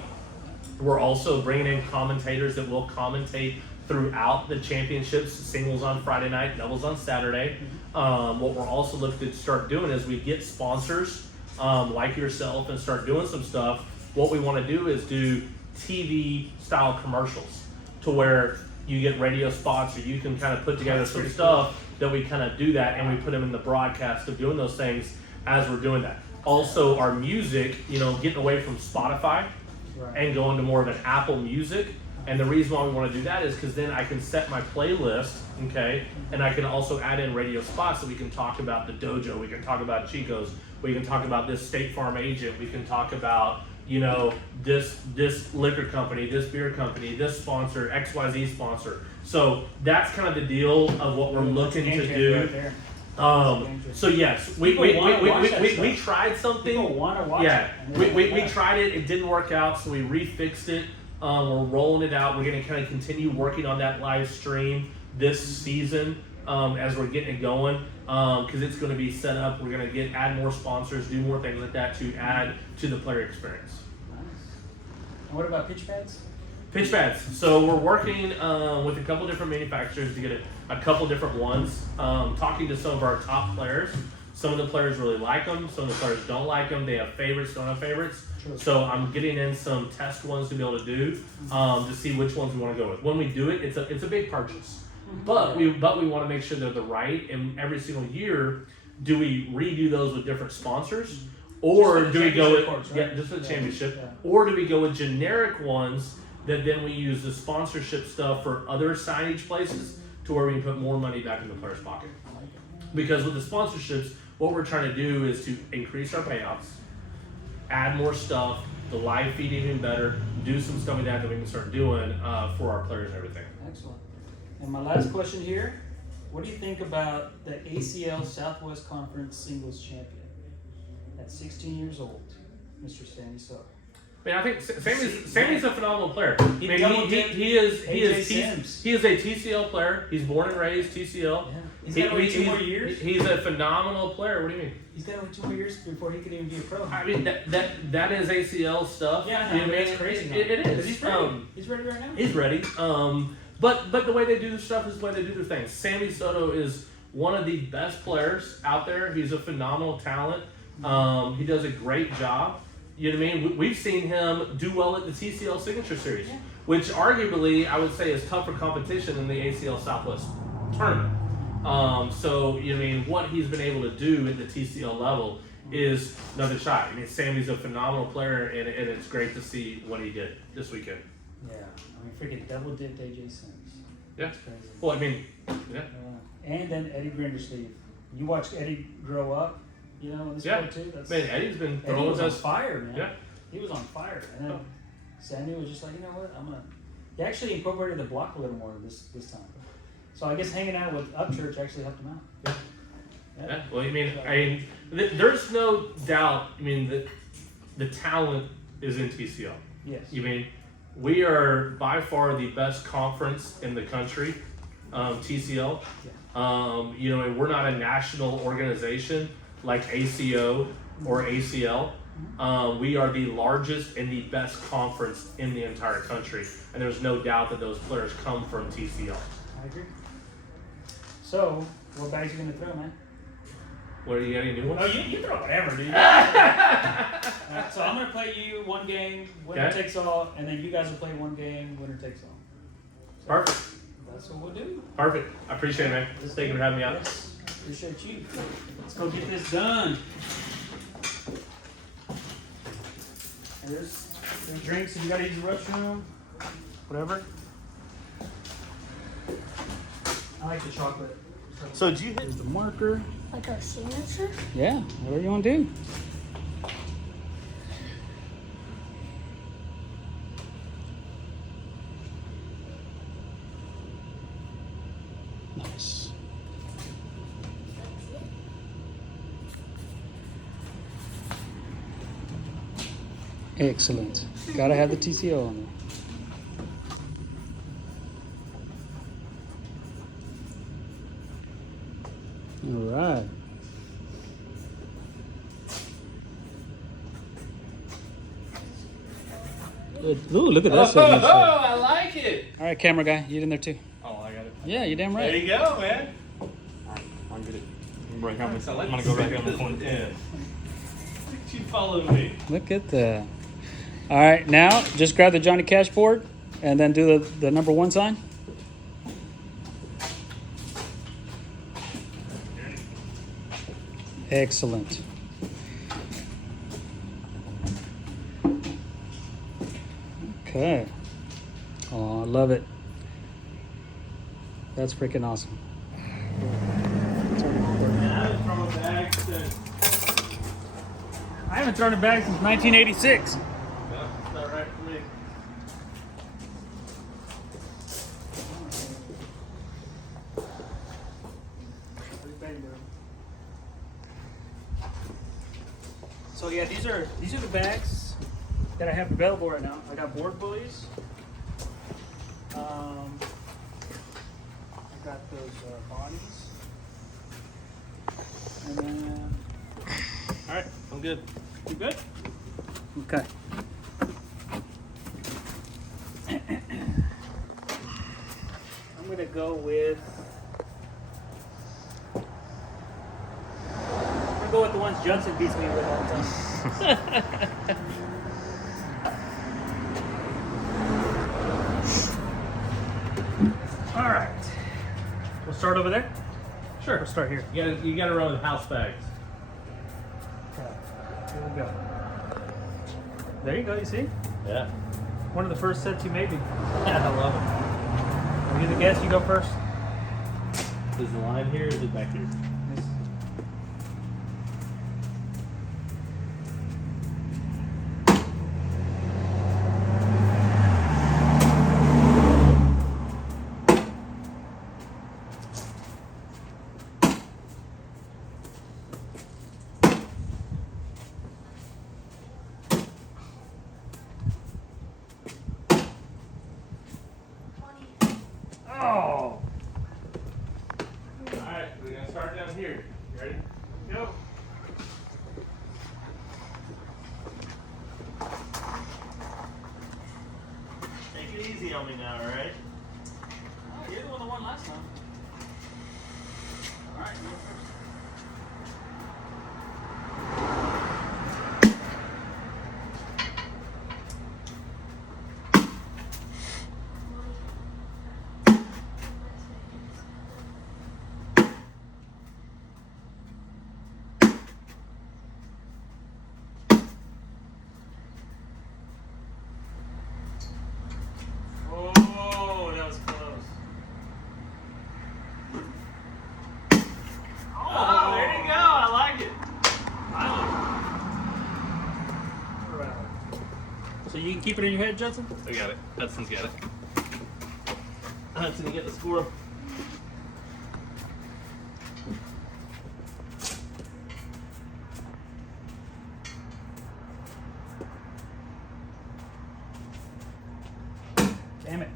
We're also bringing in commentators that will commentate throughout the championships, singles on Friday night, doubles on Saturday. What we're also looking to start doing is we get sponsors like yourself and start doing some stuff. What we want to do is do TV style commercials to where you get radio spots, or you can kind of put together some stuff that we kind of do that, and we put them in the broadcast of doing those things as we're doing that. Also, our music, getting away from Spotify Right. and going to more of an Apple Music. And the reason why we want to do that is because then I can set my playlist, okay, and I can also add in radio spots so we can talk about the Dojo, we can talk about Chico's, we can talk about this State Farm agent, we can talk about, this liquor company, this beer company, this sponsor, XYZ sponsor. So that's kind of the deal of what we're looking to do. Right there. So yes, we People wanna watch that we stuff. tried something. People want to watch Yeah, it. and they're we like, tried it. It didn't work out, so we refixed it. We're rolling it out. We're going to kind of continue working on that live stream this season as we're getting it going, because it's going to be set up. We're going to add more sponsors, do more things like that to add to the player experience. Nice. And what about pitch pads? Pitch pads. So we're working with a couple different manufacturers to get a couple different ones. Talking to some of our top players. Some of the players really like them. Some of the players don't like them. They have favorites, don't have favorites. True. So I'm getting in some test ones to be able to do to see which ones we want to go with. When we do it, it's a big purchase, but we want to make sure they're the right. And every single year, do we redo those with different sponsors, or Just for the do we go with championship course, right? just for the championship, Yeah. or do we go with generic ones that then we use the sponsorship stuff for other signage places to where we can put more money back in the player's pocket? I like it. Because with the sponsorships, what we're trying to do is to increase our payouts, add more stuff, the live feed even better, do some stuff like that we can start doing for our players and everything. Excellent. And my last question here, what do you think about the ACL Southwest Conference Singles Champion at 16 years old, Mr. Stanley So? I mean, I think Sammy's a phenomenal player. He I doubled mean, he is AJ Sims. he is a TCL player. He's born and raised TCL. Yeah. He's got to wait 2 more years. He's a phenomenal player. What do you mean? He's got to wait 2 more years before he can even be a pro. I mean that is ACL stuff. Yeah, You know, that's crazy. It is. 'Cause he's ready. He's ready right now. He's ready. But the way they do this stuff is the way they do their things. Sammy Soto is one of the best players out there. He's a phenomenal talent. He does a great job. You know what I mean? We've seen him do well at the TCL Signature Series, which arguably I would say is tougher competition than the ACL Southwest tournament. So, you know what I mean? What he's been able to do at the TCL level is another shot. I mean, Sammy's a phenomenal player, and it's great to see what he did this weekend. Yeah, I mean, freaking double dipped AJ Sims. Yeah. That's crazy. Well, I mean, yeah. And then Eddie Grindersleeve. You watched Eddie grow up, you know, in this Yeah. sport too. That's, Man, Eddie's been Eddie throwing was on us. fire, man. Yeah. He was on fire. And then Sandy was just like, you know what, he actually incorporated the block a little more this time. So I guess hanging out with Upchurch actually helped him out. Yeah. Well, I mean, there's no doubt. I mean, the talent is in TCL. Yes. You mean we are by far the best conference in the country, TCL. You know, and we're not a national organization like ACO or ACL. We are the largest and the best conference in the entire country, and there's no doubt that those players come from TCL. I agree. So, what bags you gonna throw, man? What are you getting new ones? Oh, you throw whatever, dude. So I'm gonna play you one game, winner Okay. takes all, and then you guys will play one game, winner takes all. Perfect. That's what we'll do. Perfect. I appreciate it, man. Thank you for having me out. Yes, appreciate you. Let's go get this done. There's drinks if you gotta use the restroom, whatever. I like the chocolate. So did you hit? Here's the marker. Like our signature? Yeah, whatever you want to do. Nice. Excellent. Gotta have the TCO on there. All right. Good. Ooh, look at that signature. I like it. All right, camera guy, you in there too? Oh, I got it. Yeah, you're damn right. There you go, man. I'll get it. I'm gonna Let's go back see on the this point. in. You follow me. Look at that. All right, now just grab the Johnny Cash board and then do the number 1 sign. Excellent. Okay. Oh, I love it. That's freaking awesome. I haven't thrown a bag since 1986. That's not right for me. So yeah, these are the bags that I have available right now. I got board bullies. I got those bodies. And then, All right, I'm good. you good? Okay. I'm gonna go with. I'm gonna go with the ones Judson beats me with all the time. All right. We'll start over there. Sure. We'll start here. You gotta run with house bags. Okay. Here we go. There you go. You see? Yeah. One of the first sets you made me. Yeah, I love it. I'll give the guess. You go first. Is the line here or is it back here? So you can keep it in your head, Judson? I got it. Hudson's got it. Hudson, you get the squirrel. Damn it.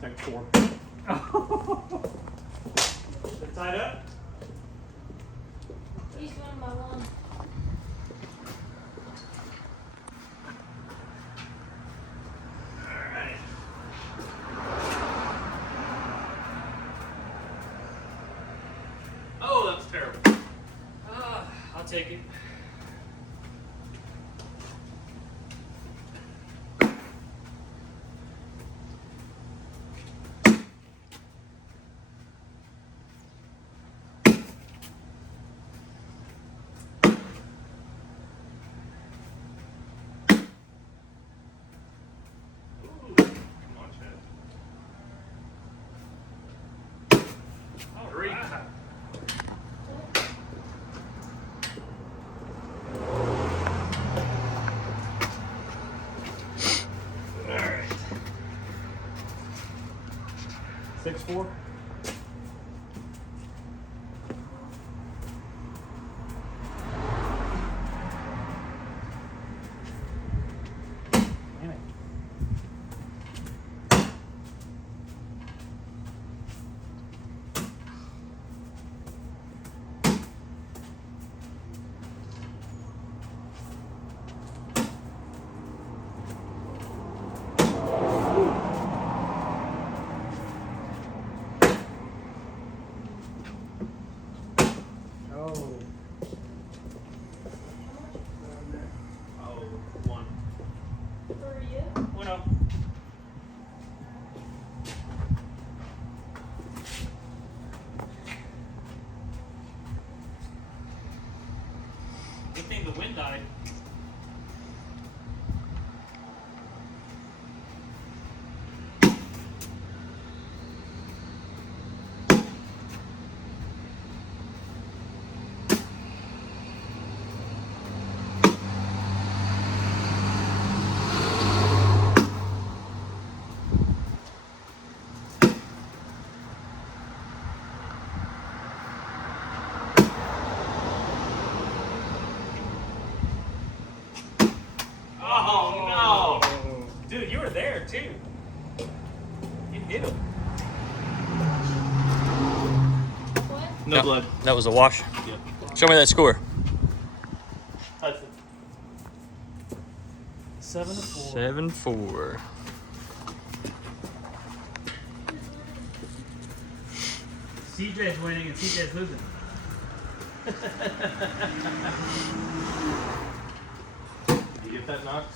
Take 4. Is it tied up? He's one by one. Oh, that's terrible. I'll take it. Ooh, come on, Chad. All 3. right. All right. 6-4. Damn it. Oh. Oh, 1. For you? Uno. Good thing the wind died. Oh, no! Dude, you were there too. You hit him. What? No blood. That was a wash. Yep. Show me that score. Hudson. 7-4. 7-4. CJ's winning and CJ's losing. You get that knocked?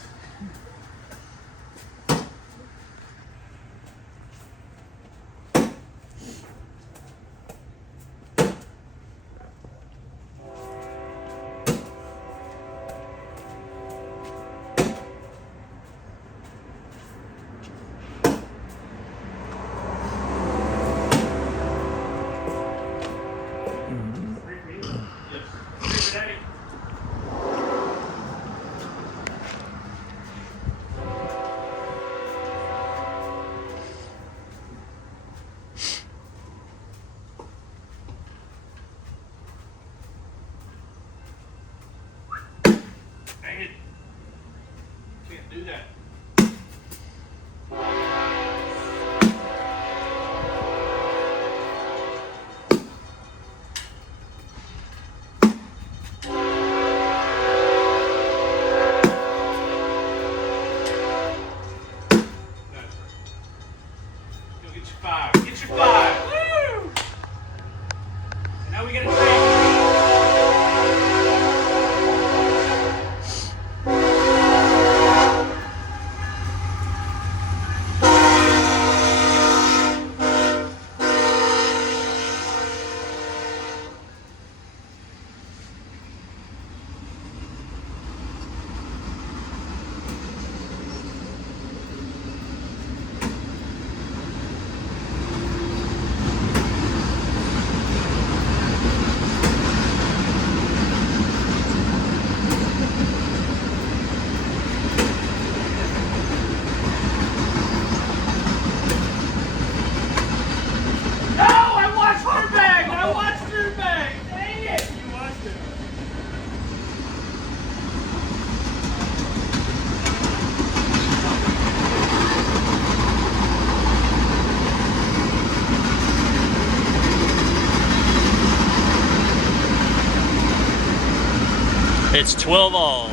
It's 12 all.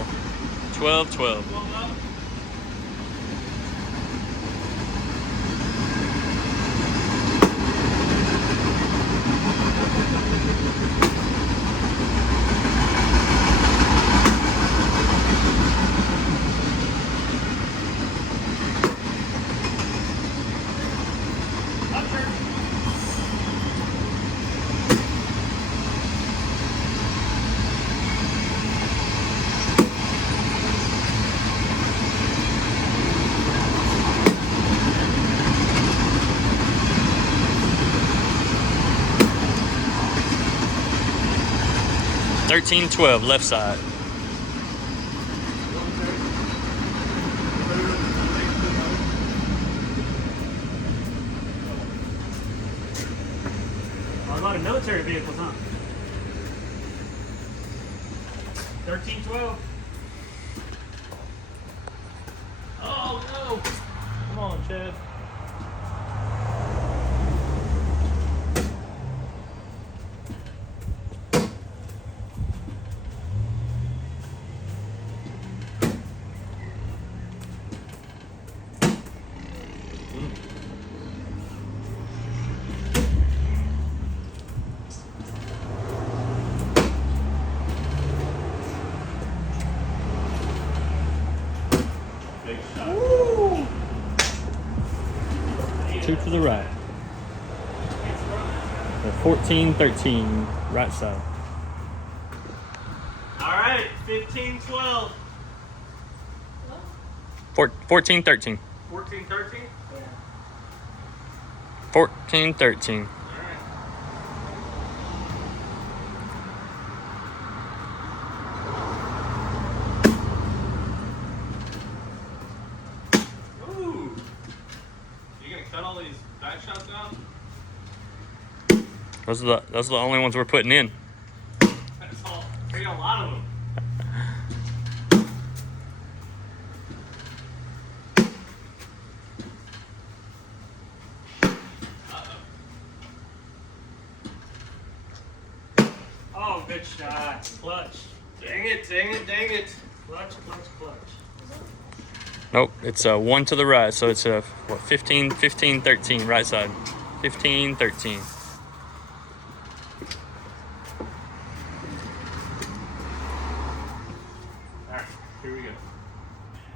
12-12. Thirteen 12, left side. A lot of military vehicles, huh? 13-12. Oh no! Come on, Chad. Big shot. Two to the right. 14-13, right side. All right, 15-12. 14-13. 14-13? 14-13. Ooh! You gonna cut all these back shots out? Those are the only ones we're putting in. That's all. We got a lot of them. Oh, good shot. Clutch. Dang it, dang it, dang it. Clutch, clutch, clutch. Nope, it's one to the right, so it's 15-13, right side. 15-13. Alright, here we go.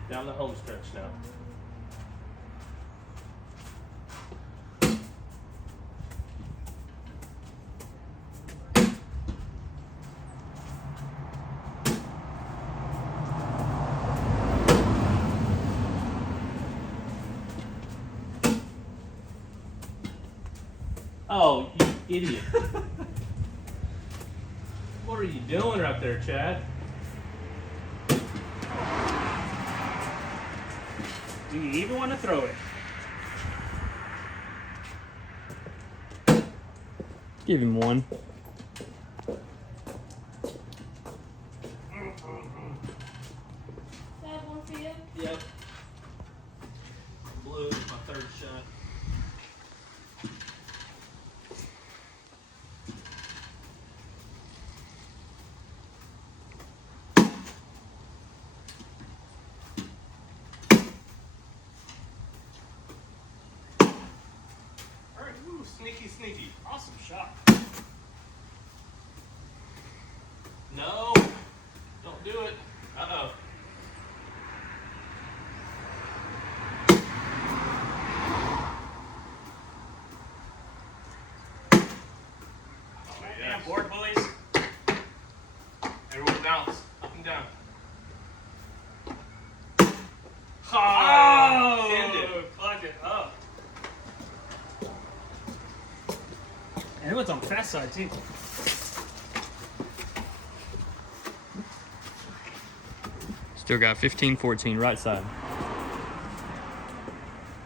Down the home stretch now. Oh, you idiot. What are you doing right there, Chad? Do you even want to throw it? Give him one. I have one for you. Yep. Blue is my third shot. Alright, ooh, sneaky, sneaky. Awesome shot. No, don't do it. Uh-oh. Damn, board bullies. Everyone bounce, up and down. Oh, Pinned it. plugged it up. And it was on the fast side, too. Still got 15-14, right side.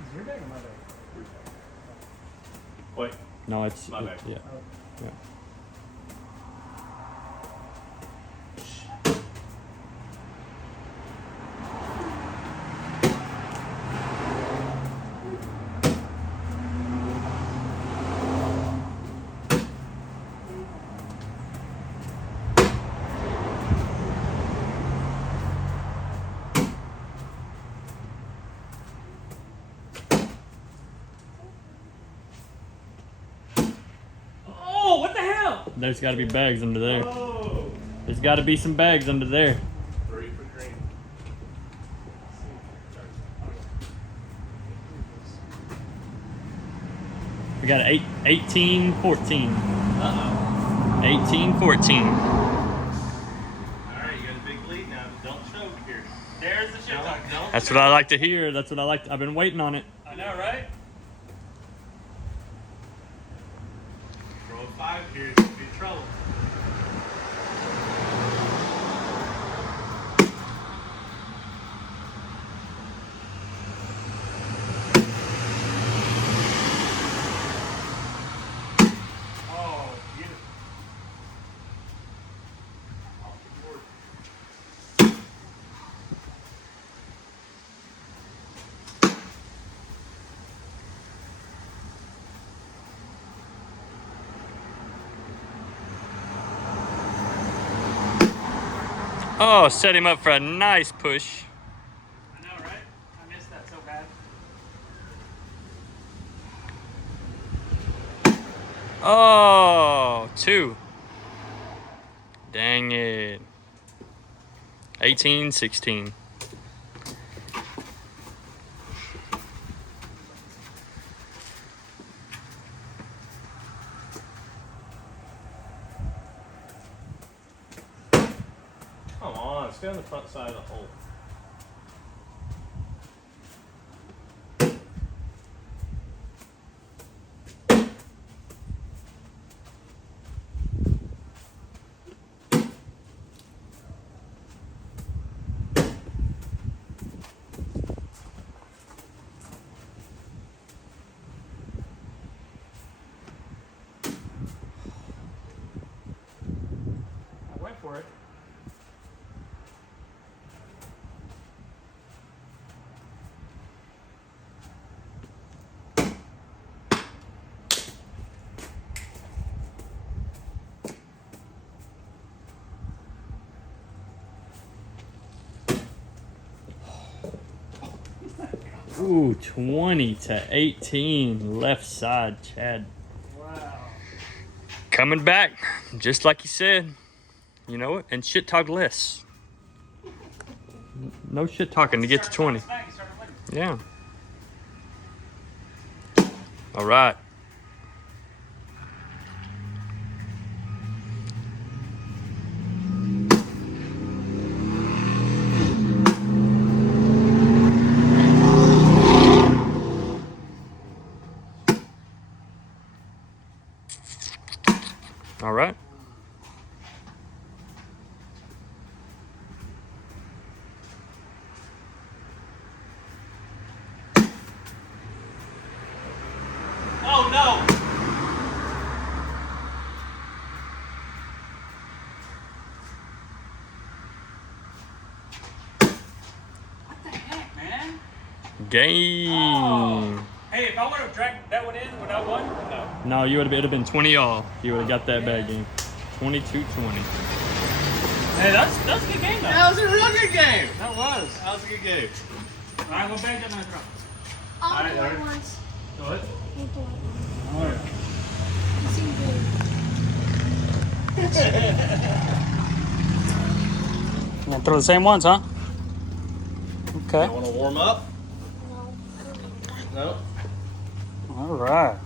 Is your bag or my bag? Wait, No, it's My bad. Yeah. Yeah. There's got to be bags under there. Oh. There's got to be some bags under there. 3 for green. We got 18, 14. Uh-oh. 18, 14. All right, you got a big lead now. Don't choke here. There's the shit talk. That's what I like to hear. That's what I like. I've been waiting on it. I know, right? Throw a 5 here, it's gonna be trouble. Oh, beautiful. Oh, set him up for a nice push. I know, right? I missed that so bad. Oh, 2. Dang it. 18, 16. Come on, stay on the front side of the hole. I went for it. Ooh, 20 to 18. Left side, Chad. Wow. Coming back, just like you said. You know it? And shit talk less. No shit talking to get to 20. Smack, you started winning. Yeah. All right. All right. Oh no! What the heck, man? Game. Oh. Hey, if I would have dragged that one in, would I won? No. No, you would have. It'd have been 20 all. You would have got that bad game. 22-20. Hey, that's a good game though. That was a real good game. That was. That was a good game. All right, what bag am I drop? I'll Alright, do it alright. once. Go ahead. I'll do it once. All right. You seem good. You gonna throw the same ones, huh? Okay. You want to warm up? No. No. All right.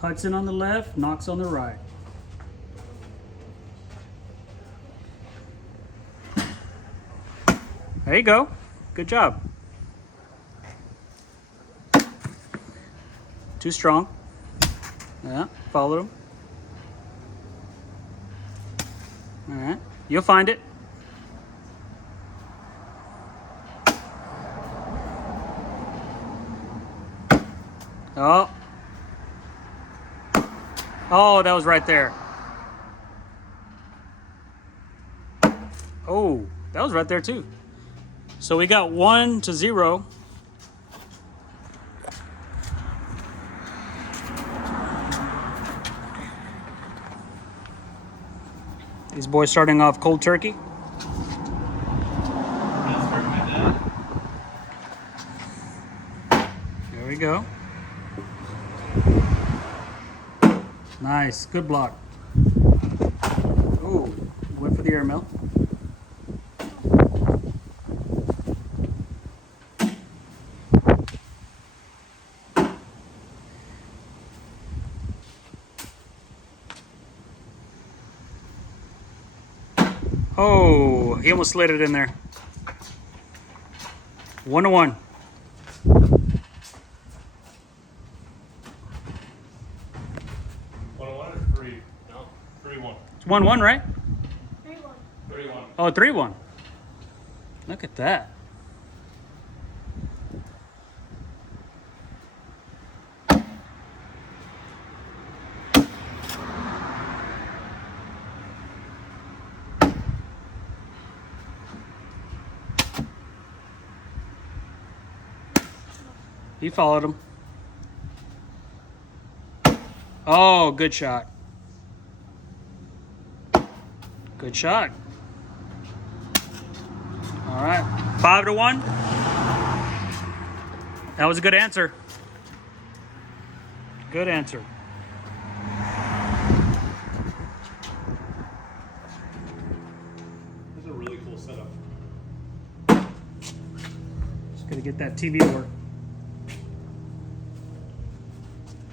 Hudson on the left, Knox on the right. There you go. Good job. Too strong. Yeah, follow him. All right, you'll find it. Oh. Oh, that was right there. Oh, that was right there too. So we got 1-0 These boys starting off cold turkey. There we go. Nice, good block. Ooh, went for the air mill. Oh, he almost slid it in there. 1-1. Or 3? No, 3-1. It's 1-1, right? 3-1. 3-1. Oh, 3-1. Look at that. He followed him. Oh, good shot. Good shot. All right, 5-1. That was a good answer. Good answer. This is a really cool setup. Just gotta get that TV to work.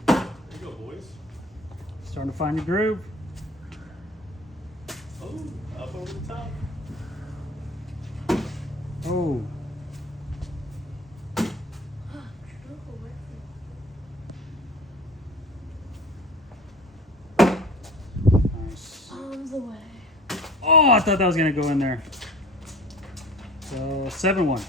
There you go, boys. Starting to find the groove. Oh, up over the top. Oh, nice. On the way. Oh, I thought that was gonna go in there. So 7-1.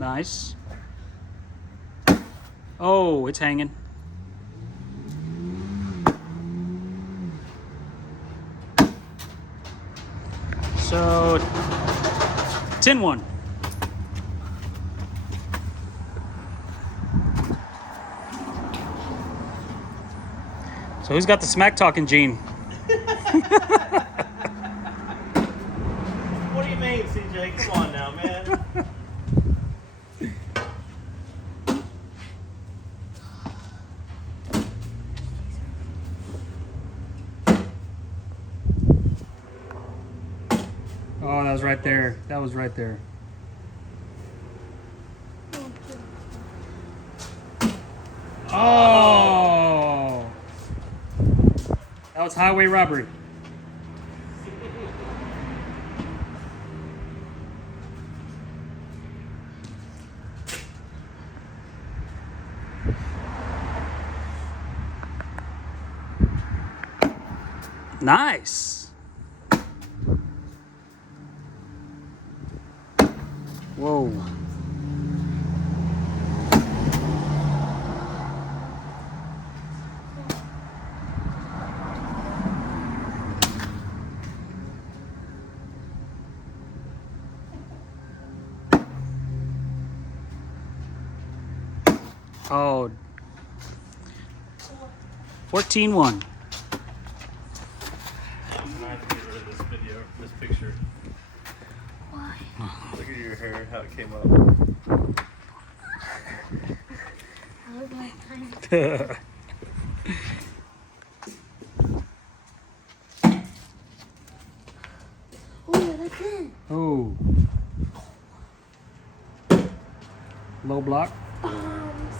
Nice. Oh, it's hanging. So 10-1. So who's got the smack talking gene? What do you mean, CJ? Come on now, man. Oh, that was right there. That was right there. Oh! That was highway robbery. Nice. Whoa. Oh. 14-1. I'm not to get rid of this video, this picture. Why? Look at your hair, how it came up. I look like tiny. Oh, that's in. Oh. Low block. Bombs.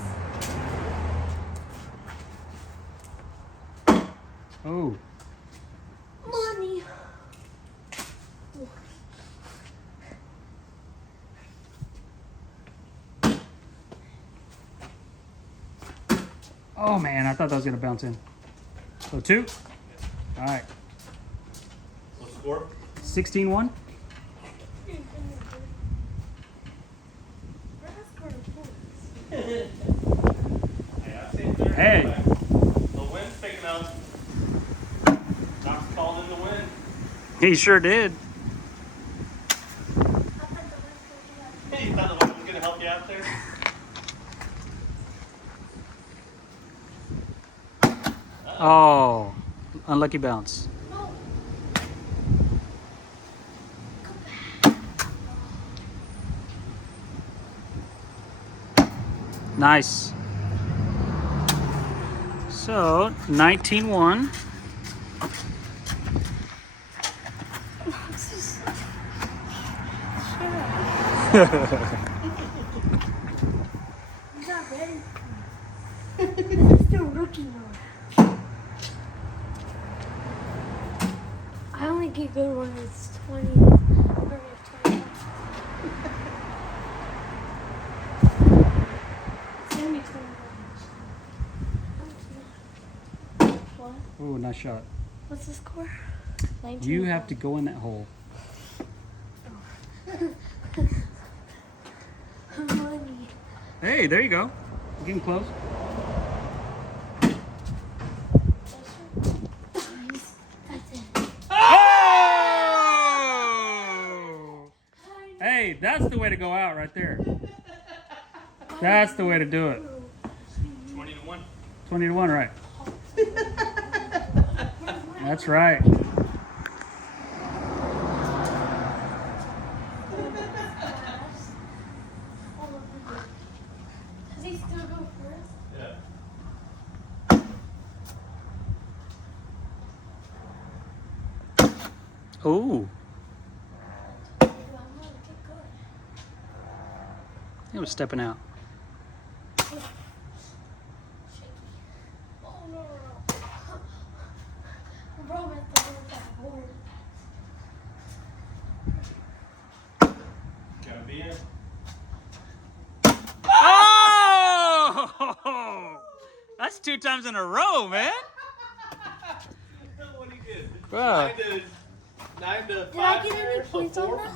Oh. Money. Oh man, I thought that was gonna bounce in. So 2. All right. What's the score? 16-1. Yeah, I think they're Hey. The wind's picking up. Knox called in the wind. He sure did. Hey, you thought the wind was gonna help you out there? Oh, unlucky bounce. Nice. So, 19-1. He's not ready. This is still rookie mode. I only get good when it's 20 or 20. It's gonna be 21. What? Ooh, nice shot. What's the score? 19. You have to go in that hole. Money. Hey, there you go. You're getting close. That's it. Oh! Hey, that's the way to go out right there. That's the way to do it. 20-1. 20-1, right? That's right. Does he still go first? Yeah. Ooh, I'm gonna get good. he was stepping out. Shaky. Oh no. Bro, I have to hold that board. Gotta be in. Oh! That's 2 times in a row, man. What he did. Bruh. 9 to 5. Did I get any points on that?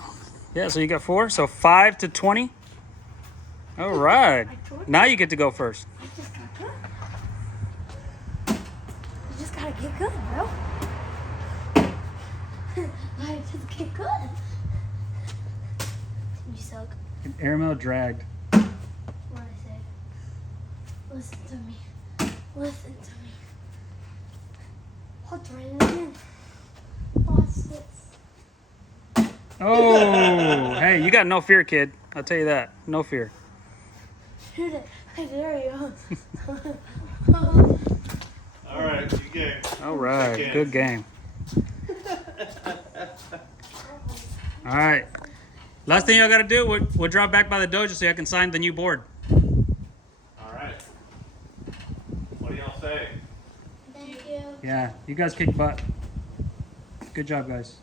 Yeah, so you got 4, so 5 to 20. All right. Now you get to go first. I just got good. You just gotta get good, bro. I just get good. You suck. Airmail dragged. What I say? Listen to me. Listen to me. I'll try it again. Watch this. Oh, hey, you got no fear, kid. I'll tell you that. No fear. Shoot it. There you go. All right, you game. All right, Check in. good game. All right. Last thing y'all got to do, we'll drop back by the dojo so I can sign the new board. All right. What do y'all say? Thank you. Yeah, you guys kick butt. Good job, guys.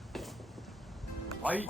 Fight.